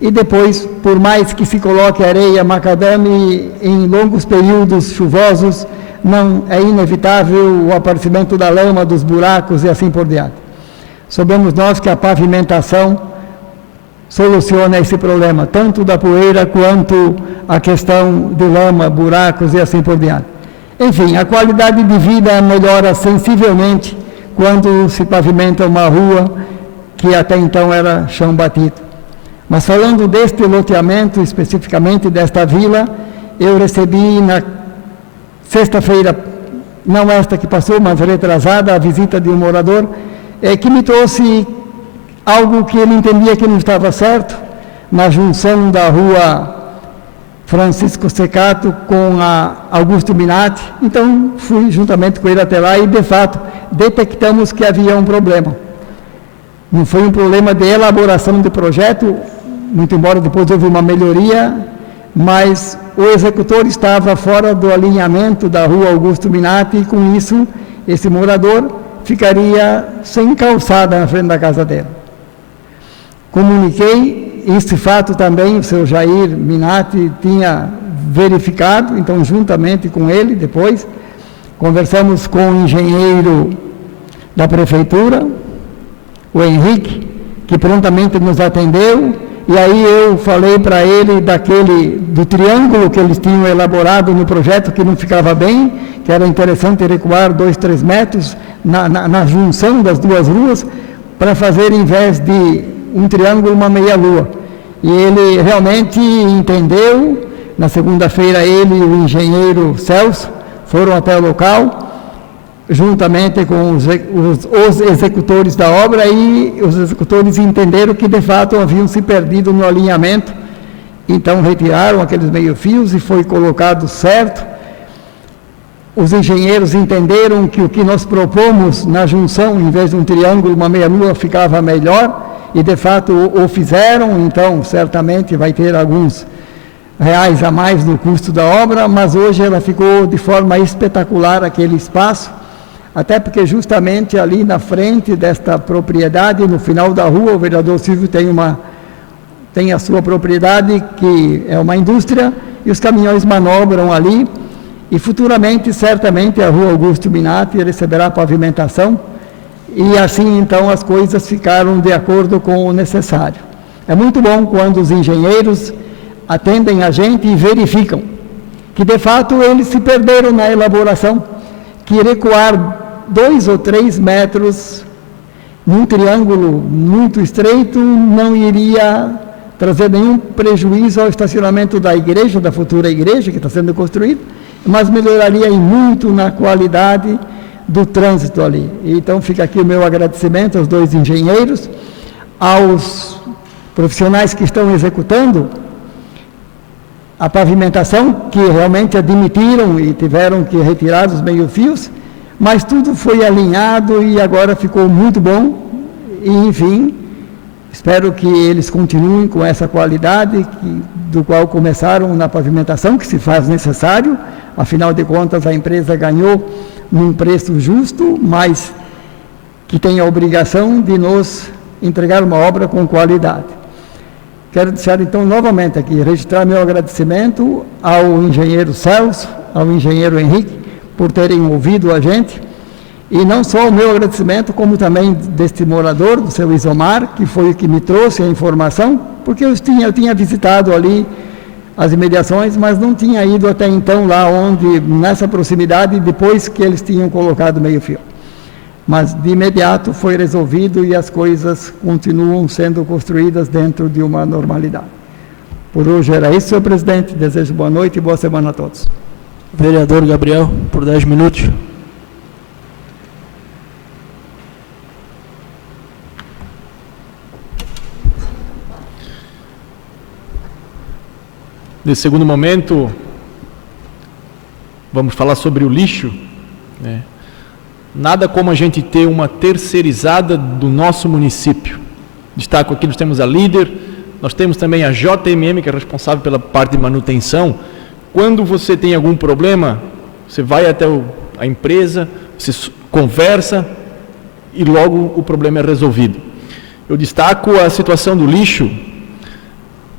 e depois, por mais que se coloque areia, macadame, em longos períodos chuvosos, não é inevitável o aparecimento da lama, dos buracos e assim por diante. Sabemos nós que a pavimentação soluciona esse problema, tanto da poeira quanto a questão de lama, buracos e assim por diante. Enfim, a qualidade de vida melhora sensivelmente quando se pavimenta uma rua que até então era chão batido. Mas falando deste loteamento, especificamente desta vila, eu recebi na sexta-feira, não esta que passou, mas retrasada, a visita de um morador, que me trouxe algo que ele entendia que não estava certo, na junção da rua Francisco Secato com a Augusto Minati. Então, fui juntamente com ele até lá e, de fato, detectamos que havia um problema. Não foi um problema de elaboração de projeto, muito embora depois houve uma melhoria, mas o executor estava fora do alinhamento da rua Augusto Minati e, com isso, esse morador ficaria sem calçada na frente da casa dele. Comuniquei esse fato também, o seu Jair Minati tinha verificado, então juntamente com ele depois, conversamos com o engenheiro da prefeitura, o Henrique, que prontamente nos atendeu, e aí eu falei para ele do triângulo que eles tinham elaborado no projeto, que não ficava bem, que era interessante recuar 2, 3 metros na junção das duas ruas, para fazer, em vez de um triângulo, uma meia-lua. E ele realmente entendeu. Na segunda-feira, ele e o engenheiro Celso foram até o local, juntamente com os executores da obra, e os executores entenderam que, de fato, haviam se perdido no alinhamento. Então, retiraram aqueles meio-fios e foi colocado certo. Os engenheiros entenderam que o que nós propomos na junção, em vez de um triângulo, uma meia-lua, ficava melhor, e de fato o fizeram. Então certamente vai ter alguns reais a mais no custo da obra, mas hoje ela ficou de forma espetacular, aquele espaço, até porque justamente ali na frente desta propriedade, no final da rua, o vereador Silvio tem a sua propriedade, que é uma indústria, e os caminhões manobram ali, e futuramente, certamente, a rua Augusto Minati receberá pavimentação, e assim, então, as coisas ficaram de acordo com o necessário. É muito bom quando os engenheiros atendem a gente e verificam que, de fato, eles se perderam na elaboração, que recuar 2 ou 3 metros num triângulo muito estreito não iria trazer nenhum prejuízo ao estacionamento da igreja, da futura igreja que está sendo construída, mas melhoraria muito na qualidade do trânsito ali. Então fica aqui o meu agradecimento aos 2 engenheiros, aos profissionais que estão executando a pavimentação, que realmente admitiram e tiveram que retirar os meio-fios, mas tudo foi alinhado e agora ficou muito bom. E, enfim, espero que eles continuem com essa qualidade do qual começaram na pavimentação, que se faz necessário. Afinal de contas, a empresa ganhou num preço justo, mas que tem a obrigação de nos entregar uma obra com qualidade. Quero deixar, então, novamente aqui, registrar meu agradecimento ao engenheiro Celso, ao engenheiro Henrique, por terem ouvido a gente, e não só o meu agradecimento, como também deste morador, do seu Isomar, que foi o que me trouxe a informação, porque eu tinha visitado ali as imediações, mas não tinha ido até então lá onde, nessa proximidade, depois que eles tinham colocado meio-fio. Mas de imediato foi resolvido e as coisas continuam sendo construídas dentro de uma normalidade. Por hoje era isso, senhor presidente. Desejo boa noite e boa semana a todos. Vereador Gabriel, por 10 minutos. Nesse segundo momento, vamos falar sobre o lixo, né? Nada como a gente ter uma terceirizada do nosso município. Destaco aqui, nós temos a Líder, nós temos também a JMM, que é responsável pela parte de manutenção. Quando você tem algum problema, você vai até a empresa, você conversa e logo o problema é resolvido. Eu destaco a situação do lixo,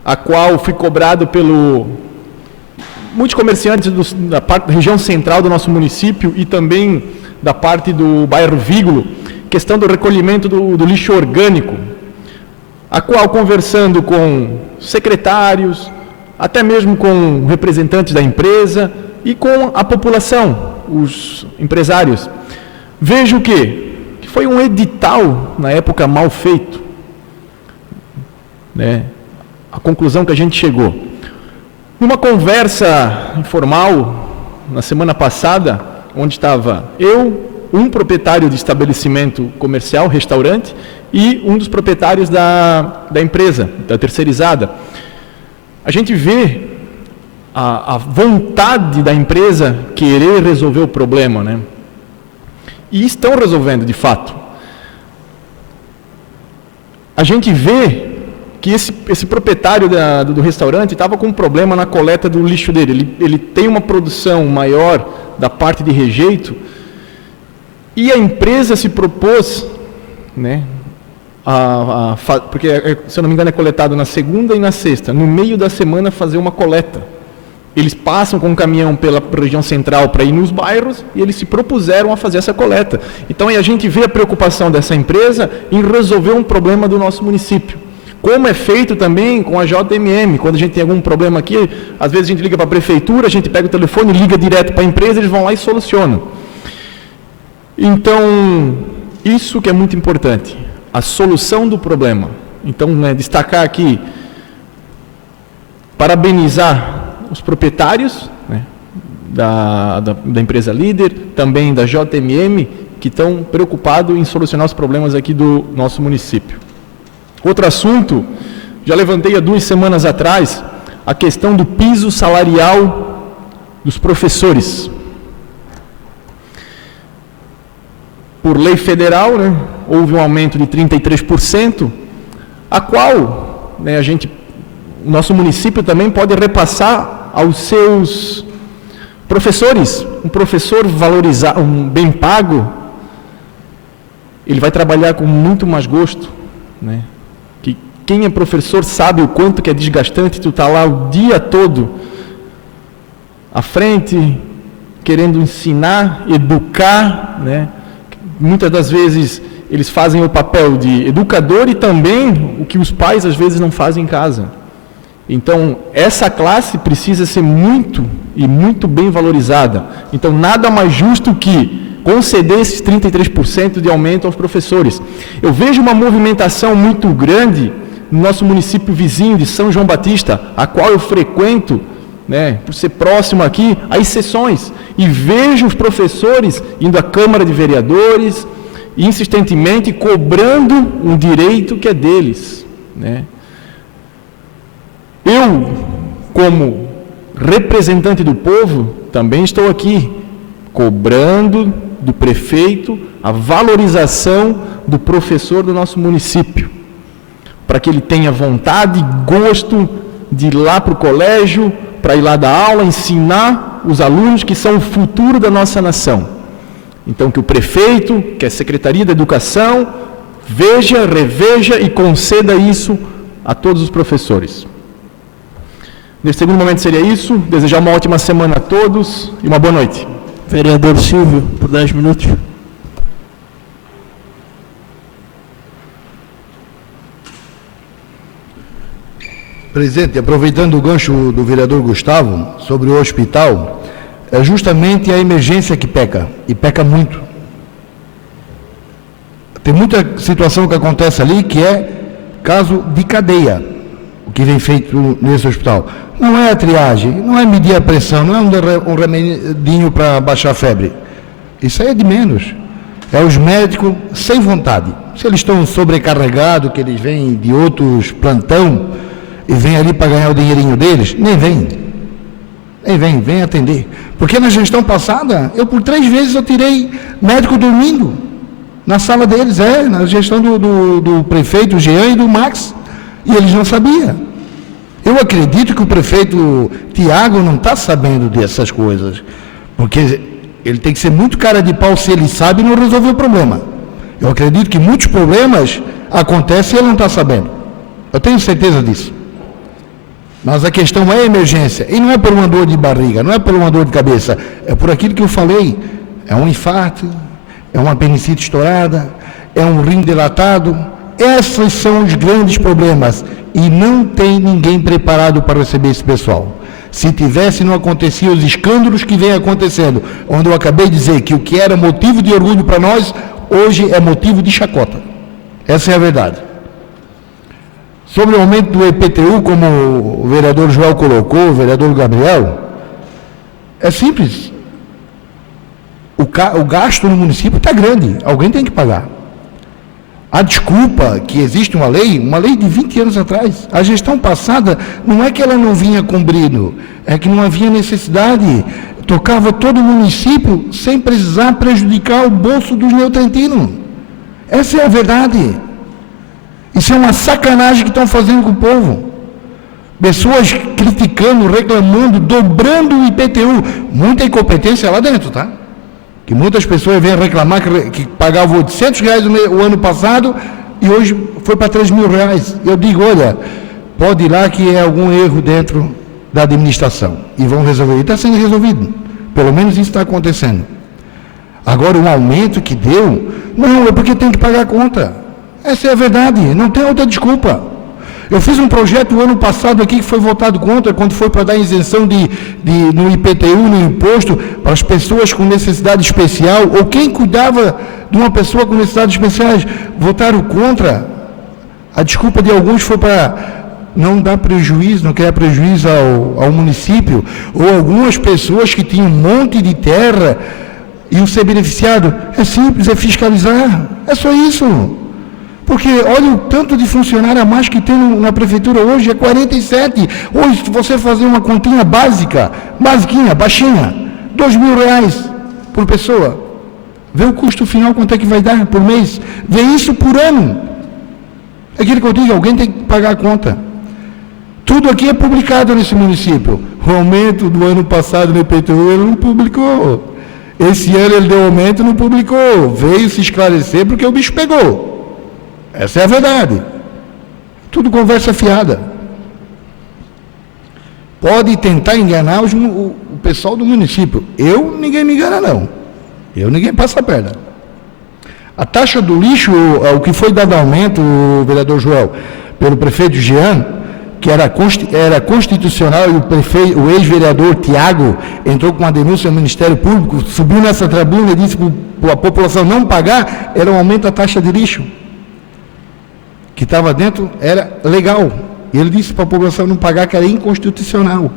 a qual fui cobrado pelo muitos comerciantes da parte da região central do nosso município e também da parte do bairro Vígulo, questão do recolhimento do lixo orgânico, a qual, conversando com secretários, até mesmo com representantes da empresa e com a população, os empresários, vejo que foi um edital, na época, mal feito, né? A conclusão que a gente chegou. Numa conversa informal, na semana passada, onde estava eu, um proprietário de estabelecimento comercial, restaurante, e um dos proprietários da empresa, da terceirizada, a gente vê a vontade da empresa querer resolver o problema, né? E estão resolvendo, de fato. A gente vê que esse proprietário do restaurante estava com um problema na coleta do lixo dele. Ele tem uma produção maior da parte de rejeito e a empresa se propôs, né, porque, se eu não me engano, é coletado na segunda e na sexta, no meio da semana fazer uma coleta. Eles passam com um caminhão pela região central para ir nos bairros e eles se propuseram a fazer essa coleta. Então, aí a gente vê a preocupação dessa empresa em resolver um problema do nosso município. Como é feito também com a JMM, quando a gente tem algum problema aqui, às vezes a gente liga para a prefeitura, a gente pega o telefone, liga direto para a empresa, eles vão lá e solucionam. Então, isso que é muito importante, a solução do problema. Então, né, destacar aqui, parabenizar os proprietários, né, da empresa Líder, também da JMM, que estão preocupados em solucionar os problemas aqui do nosso município. Outro assunto, já levantei há 2 semanas atrás, a questão do piso salarial dos professores. Por lei federal, né, houve um aumento de 33%, a qual, né, o nosso município também pode repassar aos seus professores. Um professor valorizado, bem pago, ele vai trabalhar com muito mais gosto, né? Quem é professor sabe o quanto que é desgastante tu estar lá o dia todo à frente, querendo ensinar, educar, né? Muitas das vezes eles fazem o papel de educador e também o que os pais às vezes não fazem em casa. Então, essa classe precisa ser muito e muito bem valorizada. Então, nada mais justo que conceder esses 33% de aumento aos professores. Eu vejo uma movimentação muito grande no nosso município vizinho de São João Batista, a qual eu frequento, né, por ser próximo aqui, às sessões, e vejo os professores indo à Câmara de Vereadores, insistentemente cobrando um direito que é deles, né? Eu, como representante do povo, também estou aqui, cobrando do prefeito a valorização do professor do nosso município, para que ele tenha vontade e gosto de ir lá para o colégio, para ir lá dar aula, ensinar os alunos que são o futuro da nossa nação. Então, que o prefeito, que a Secretaria da Educação, veja, reveja e conceda isso a todos os professores. Nesse segundo momento seria isso. Desejar uma ótima semana a todos e uma boa noite. Vereador Silvio, por 10 minutos. Presidente, aproveitando o gancho do vereador Gustavo sobre o hospital, é justamente a emergência que peca, e peca muito. Tem muita situação que acontece ali que é caso de cadeia. o que vem feito nesse hospital. Não é a triagem, não é medir a pressão, não é um remedinho para baixar a febre. Isso aí é de menos. É os médicos sem vontade. Se eles estão sobrecarregados, que eles vêm de outros plantão e vêm ali para ganhar o dinheirinho deles, nem vem. Vem atender. Porque na gestão passada, por 3 vezes eu tirei médico dormindo na sala deles, na gestão do prefeito Jean e do Max, e eles não sabiam. Eu acredito que o prefeito Tiago não está sabendo dessas coisas, porque ele tem que ser muito cara de pau se ele sabe e não resolver o problema. Eu acredito que muitos problemas acontecem e ele não está sabendo. Eu tenho certeza disso. Mas a questão é emergência, e não é por uma dor de barriga, não é por uma dor de cabeça, é por aquilo que eu falei, é um infarto, é uma apendicite estourada, é um rim dilatado. Esses são os grandes problemas, e não tem ninguém preparado para receber esse pessoal. Se tivesse, não acontecia os escândalos que vem acontecendo, onde eu acabei de dizer que o que era motivo de orgulho para nós, hoje é motivo de chacota. Essa é a verdade. Sobre o aumento do IPTU, como o vereador Joel colocou, o vereador Gabriel, é simples. O gasto no município está grande, alguém tem que pagar. A desculpa que existe uma lei de 20 anos atrás, a gestão passada, não é que ela não vinha cumprindo, é que não havia necessidade, tocava todo o município sem precisar prejudicar o bolso dos neotrentinos. Essa é a verdade. Isso é uma sacanagem que estão fazendo com o povo. Pessoas criticando, reclamando, dobrando o IPTU. Muita incompetência lá dentro, tá? Que muitas pessoas vêm reclamar que pagavam R$800 o ano passado e hoje foi para R$3.000. Eu digo, olha, pode ir lá que é algum erro dentro da administração. E vão resolver. E está sendo resolvido. Pelo menos isso está acontecendo. Agora, o aumento que deu, não, é porque tem que pagar a conta. Essa é a verdade, não tem outra desculpa. Eu fiz um projeto o ano passado aqui que foi votado contra, quando foi para dar isenção no IPTU, no imposto, para as pessoas com necessidade especial, ou quem cuidava de uma pessoa com necessidades especiais, votaram contra. A desculpa de alguns foi para não dar prejuízo, não criar prejuízo ao município, ou algumas pessoas que tinham um monte de terra e o ser beneficiado. É simples, é fiscalizar, é só isso. Porque olha o tanto de funcionário a mais que tem na prefeitura hoje, é 47. Hoje, se você fazer uma continha basiquinha, baixinha, R$2.000 por pessoa, vê o custo final, quanto é que vai dar por mês, vê isso por ano. É aquilo que eu digo, alguém tem que pagar a conta. Tudo aqui é publicado nesse município. O aumento do ano passado no IPTU, ele não publicou. Esse ano ele deu aumento e não publicou. Veio se esclarecer porque o bicho pegou. Essa é a verdade. Tudo conversa fiada. Pode tentar enganar o pessoal do município. Ninguém me engana, não. Ninguém passa a perna. A taxa do lixo, o que foi dado aumento, o vereador Joel, pelo prefeito Jean, que era constitucional, e o ex-vereador Tiago entrou com uma denúncia no Ministério Público, subiu nessa tribuna e disse para a população não pagar, era um aumento da taxa de lixo. Que estava dentro era legal. E ele disse para a população não pagar, que era inconstitucional.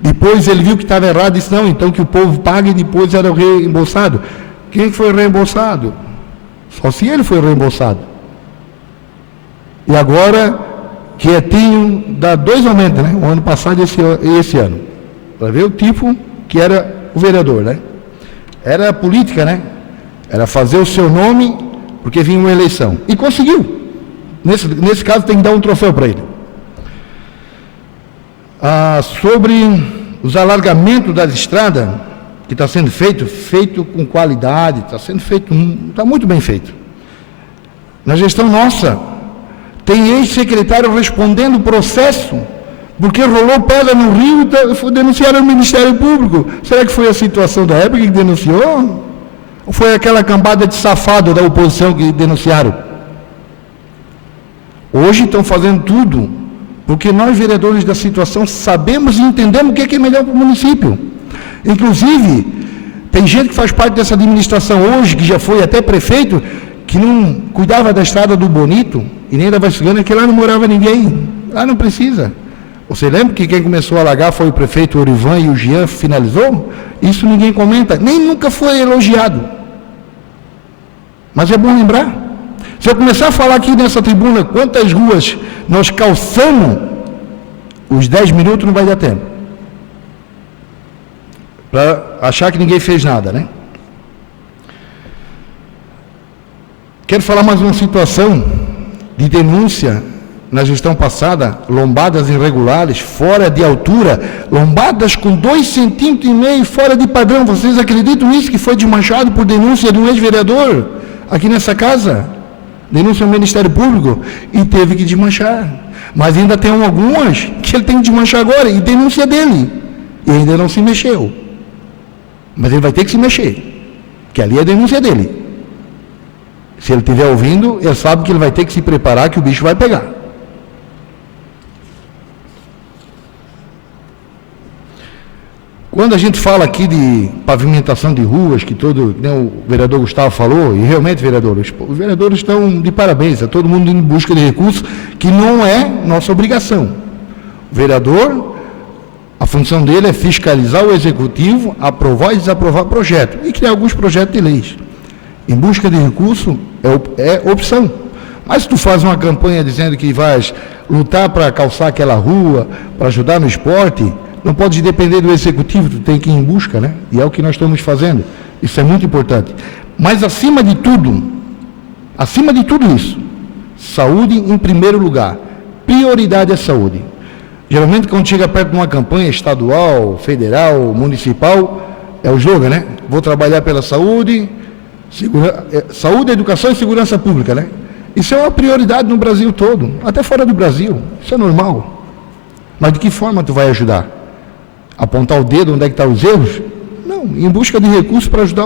Depois ele viu que estava errado e disse, não, então que o povo pague e depois era reembolsado. Quem foi reembolsado? Só se ele foi reembolsado. E agora, quietinho, dá 2 aumentos, né? O ano passado e esse ano. Para ver o tipo que era o vereador, né? Era política, né? Era fazer o seu nome, porque vinha uma eleição. E conseguiu. Nesse caso, tem que dar um troféu para ele. Sobre os alargamentos das estradas, que está sendo feito com qualidade, está muito bem feito. Na gestão nossa, tem ex-secretário respondendo o processo, porque rolou pedra no rio e denunciaram no Ministério Público. Será que foi a situação da época que denunciou? Ou foi aquela cambada de safado da oposição que denunciaram? Hoje estão fazendo tudo, porque nós, vereadores da situação, sabemos e entendemos o que é melhor para o município. Inclusive, tem gente que faz parte dessa administração hoje, que já foi até prefeito, que não cuidava da estrada do Bonito e nem da Vascigana, que lá não morava ninguém. Lá não precisa. Você lembra que quem começou a alagar foi o prefeito Orivan e o Jean finalizou? Isso ninguém comenta, nem nunca foi elogiado. Mas é bom lembrar. Se eu começar a falar aqui nessa tribuna quantas ruas nós calçamos, os 10 minutos não vai dar tempo. Para achar que ninguém fez nada, né? Quero falar mais uma situação de denúncia na gestão passada, lombadas irregulares, fora de altura, lombadas com 2,5 centímetros fora de padrão. Vocês acreditam nisso, que foi desmanchado por denúncia de um ex-vereador aqui nessa casa? Denúncia ao Ministério Público e teve que desmanchar. Mas ainda tem algumas que ele tem que desmanchar agora e denúncia dele. E ainda não se mexeu. Mas ele vai ter que se mexer, que ali é a denúncia dele. Se ele estiver ouvindo, ele sabe que ele vai ter que se preparar, que o bicho vai pegar. Quando a gente fala aqui de pavimentação de ruas, que o vereador Gustavo falou, e realmente, vereadores, os vereadores estão de parabéns, é todo mundo em busca de recursos, que não é nossa obrigação. O vereador, a função dele é fiscalizar o executivo, aprovar e desaprovar projeto, e criar alguns projetos de leis. Em busca de recurso é opção. Mas se tu faz uma campanha dizendo que vais lutar para calçar aquela rua, para ajudar no esporte, não pode depender do executivo, tu tem que ir em busca, né? E é o que nós estamos fazendo. Isso é muito importante. Mas acima de tudo isso, saúde em primeiro lugar. Prioridade é saúde. Geralmente quando chega perto de uma campanha estadual, federal, municipal, é o slogan, né? Vou trabalhar pela saúde, saúde, educação e segurança pública, né? Isso é uma prioridade no Brasil todo, até fora do Brasil. Isso é normal. Mas de que forma tu vai ajudar? Apontar o dedo onde é que estão os erros? Não, em busca de recursos para ajudar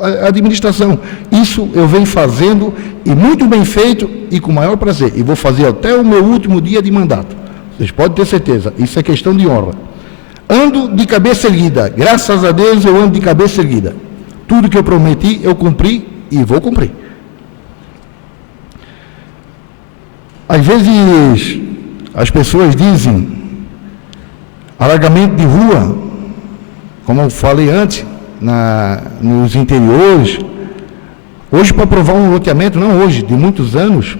a administração. Isso eu venho fazendo, e muito bem feito, e com o maior prazer. E vou fazer até o meu último dia de mandato. Vocês podem ter certeza, isso é questão de honra. Ando de cabeça erguida, graças a Deus eu ando de cabeça erguida. Tudo que eu prometi, eu cumpri e vou cumprir. Às vezes, as pessoas dizem, alargamento de rua, como eu falei antes, nos interiores. Hoje, para aprovar um loteamento, não hoje, de muitos anos,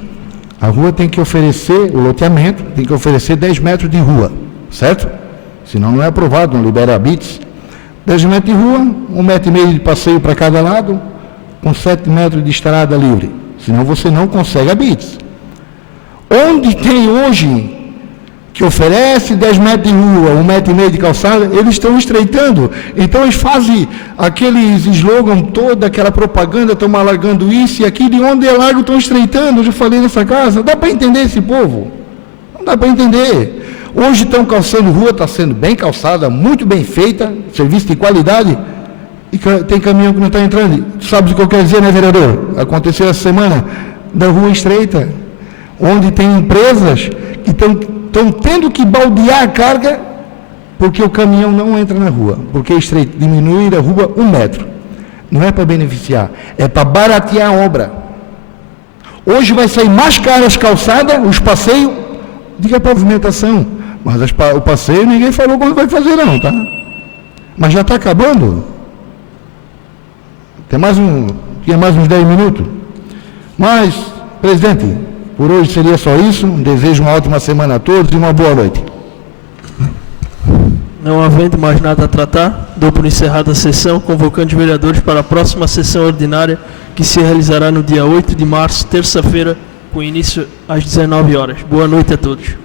a rua tem que oferecer, o loteamento tem que oferecer 10 metros de rua, certo? Senão não é aprovado, não libera habites. 10 metros de rua, 1,5 metro de passeio para cada lado, com 7 metros de estrada livre. Senão você não consegue habites. Onde tem hoje que oferece 10 metros de rua, 1,5 metro de calçada, eles estão estreitando. Então eles fazem aqueles slogans, toda aquela propaganda, estão alargando isso e aquilo, e onde é largo estão estreitando. Eu já falei nessa casa, dá para entender esse povo? Não dá para entender. Hoje estão calçando rua, está sendo bem calçada, muito bem feita, serviço de qualidade, e tem caminhão que não está entrando. Tu sabes o que eu quero dizer, né, vereador? Aconteceu essa semana, da rua estreita, onde tem empresas que estão tendo que baldear a carga, porque o caminhão não entra na rua, porque é estreito, diminuir a rua 1 metro. Não é para beneficiar, é para baratear a obra. Hoje vai sair mais caro as calçadas, os passeios, do que a pavimentação. Mas o passeio ninguém falou quando vai fazer não, tá? Mas já está acabando. Tinha mais uns 10 minutos. Mas, presidente, por hoje seria só isso. Desejo uma ótima semana a todos e uma boa noite. Não havendo mais nada a tratar, dou por encerrada a sessão, convocando os vereadores para a próxima sessão ordinária, que se realizará no dia 8 de março, terça-feira, com início às 19 horas. Boa noite a todos.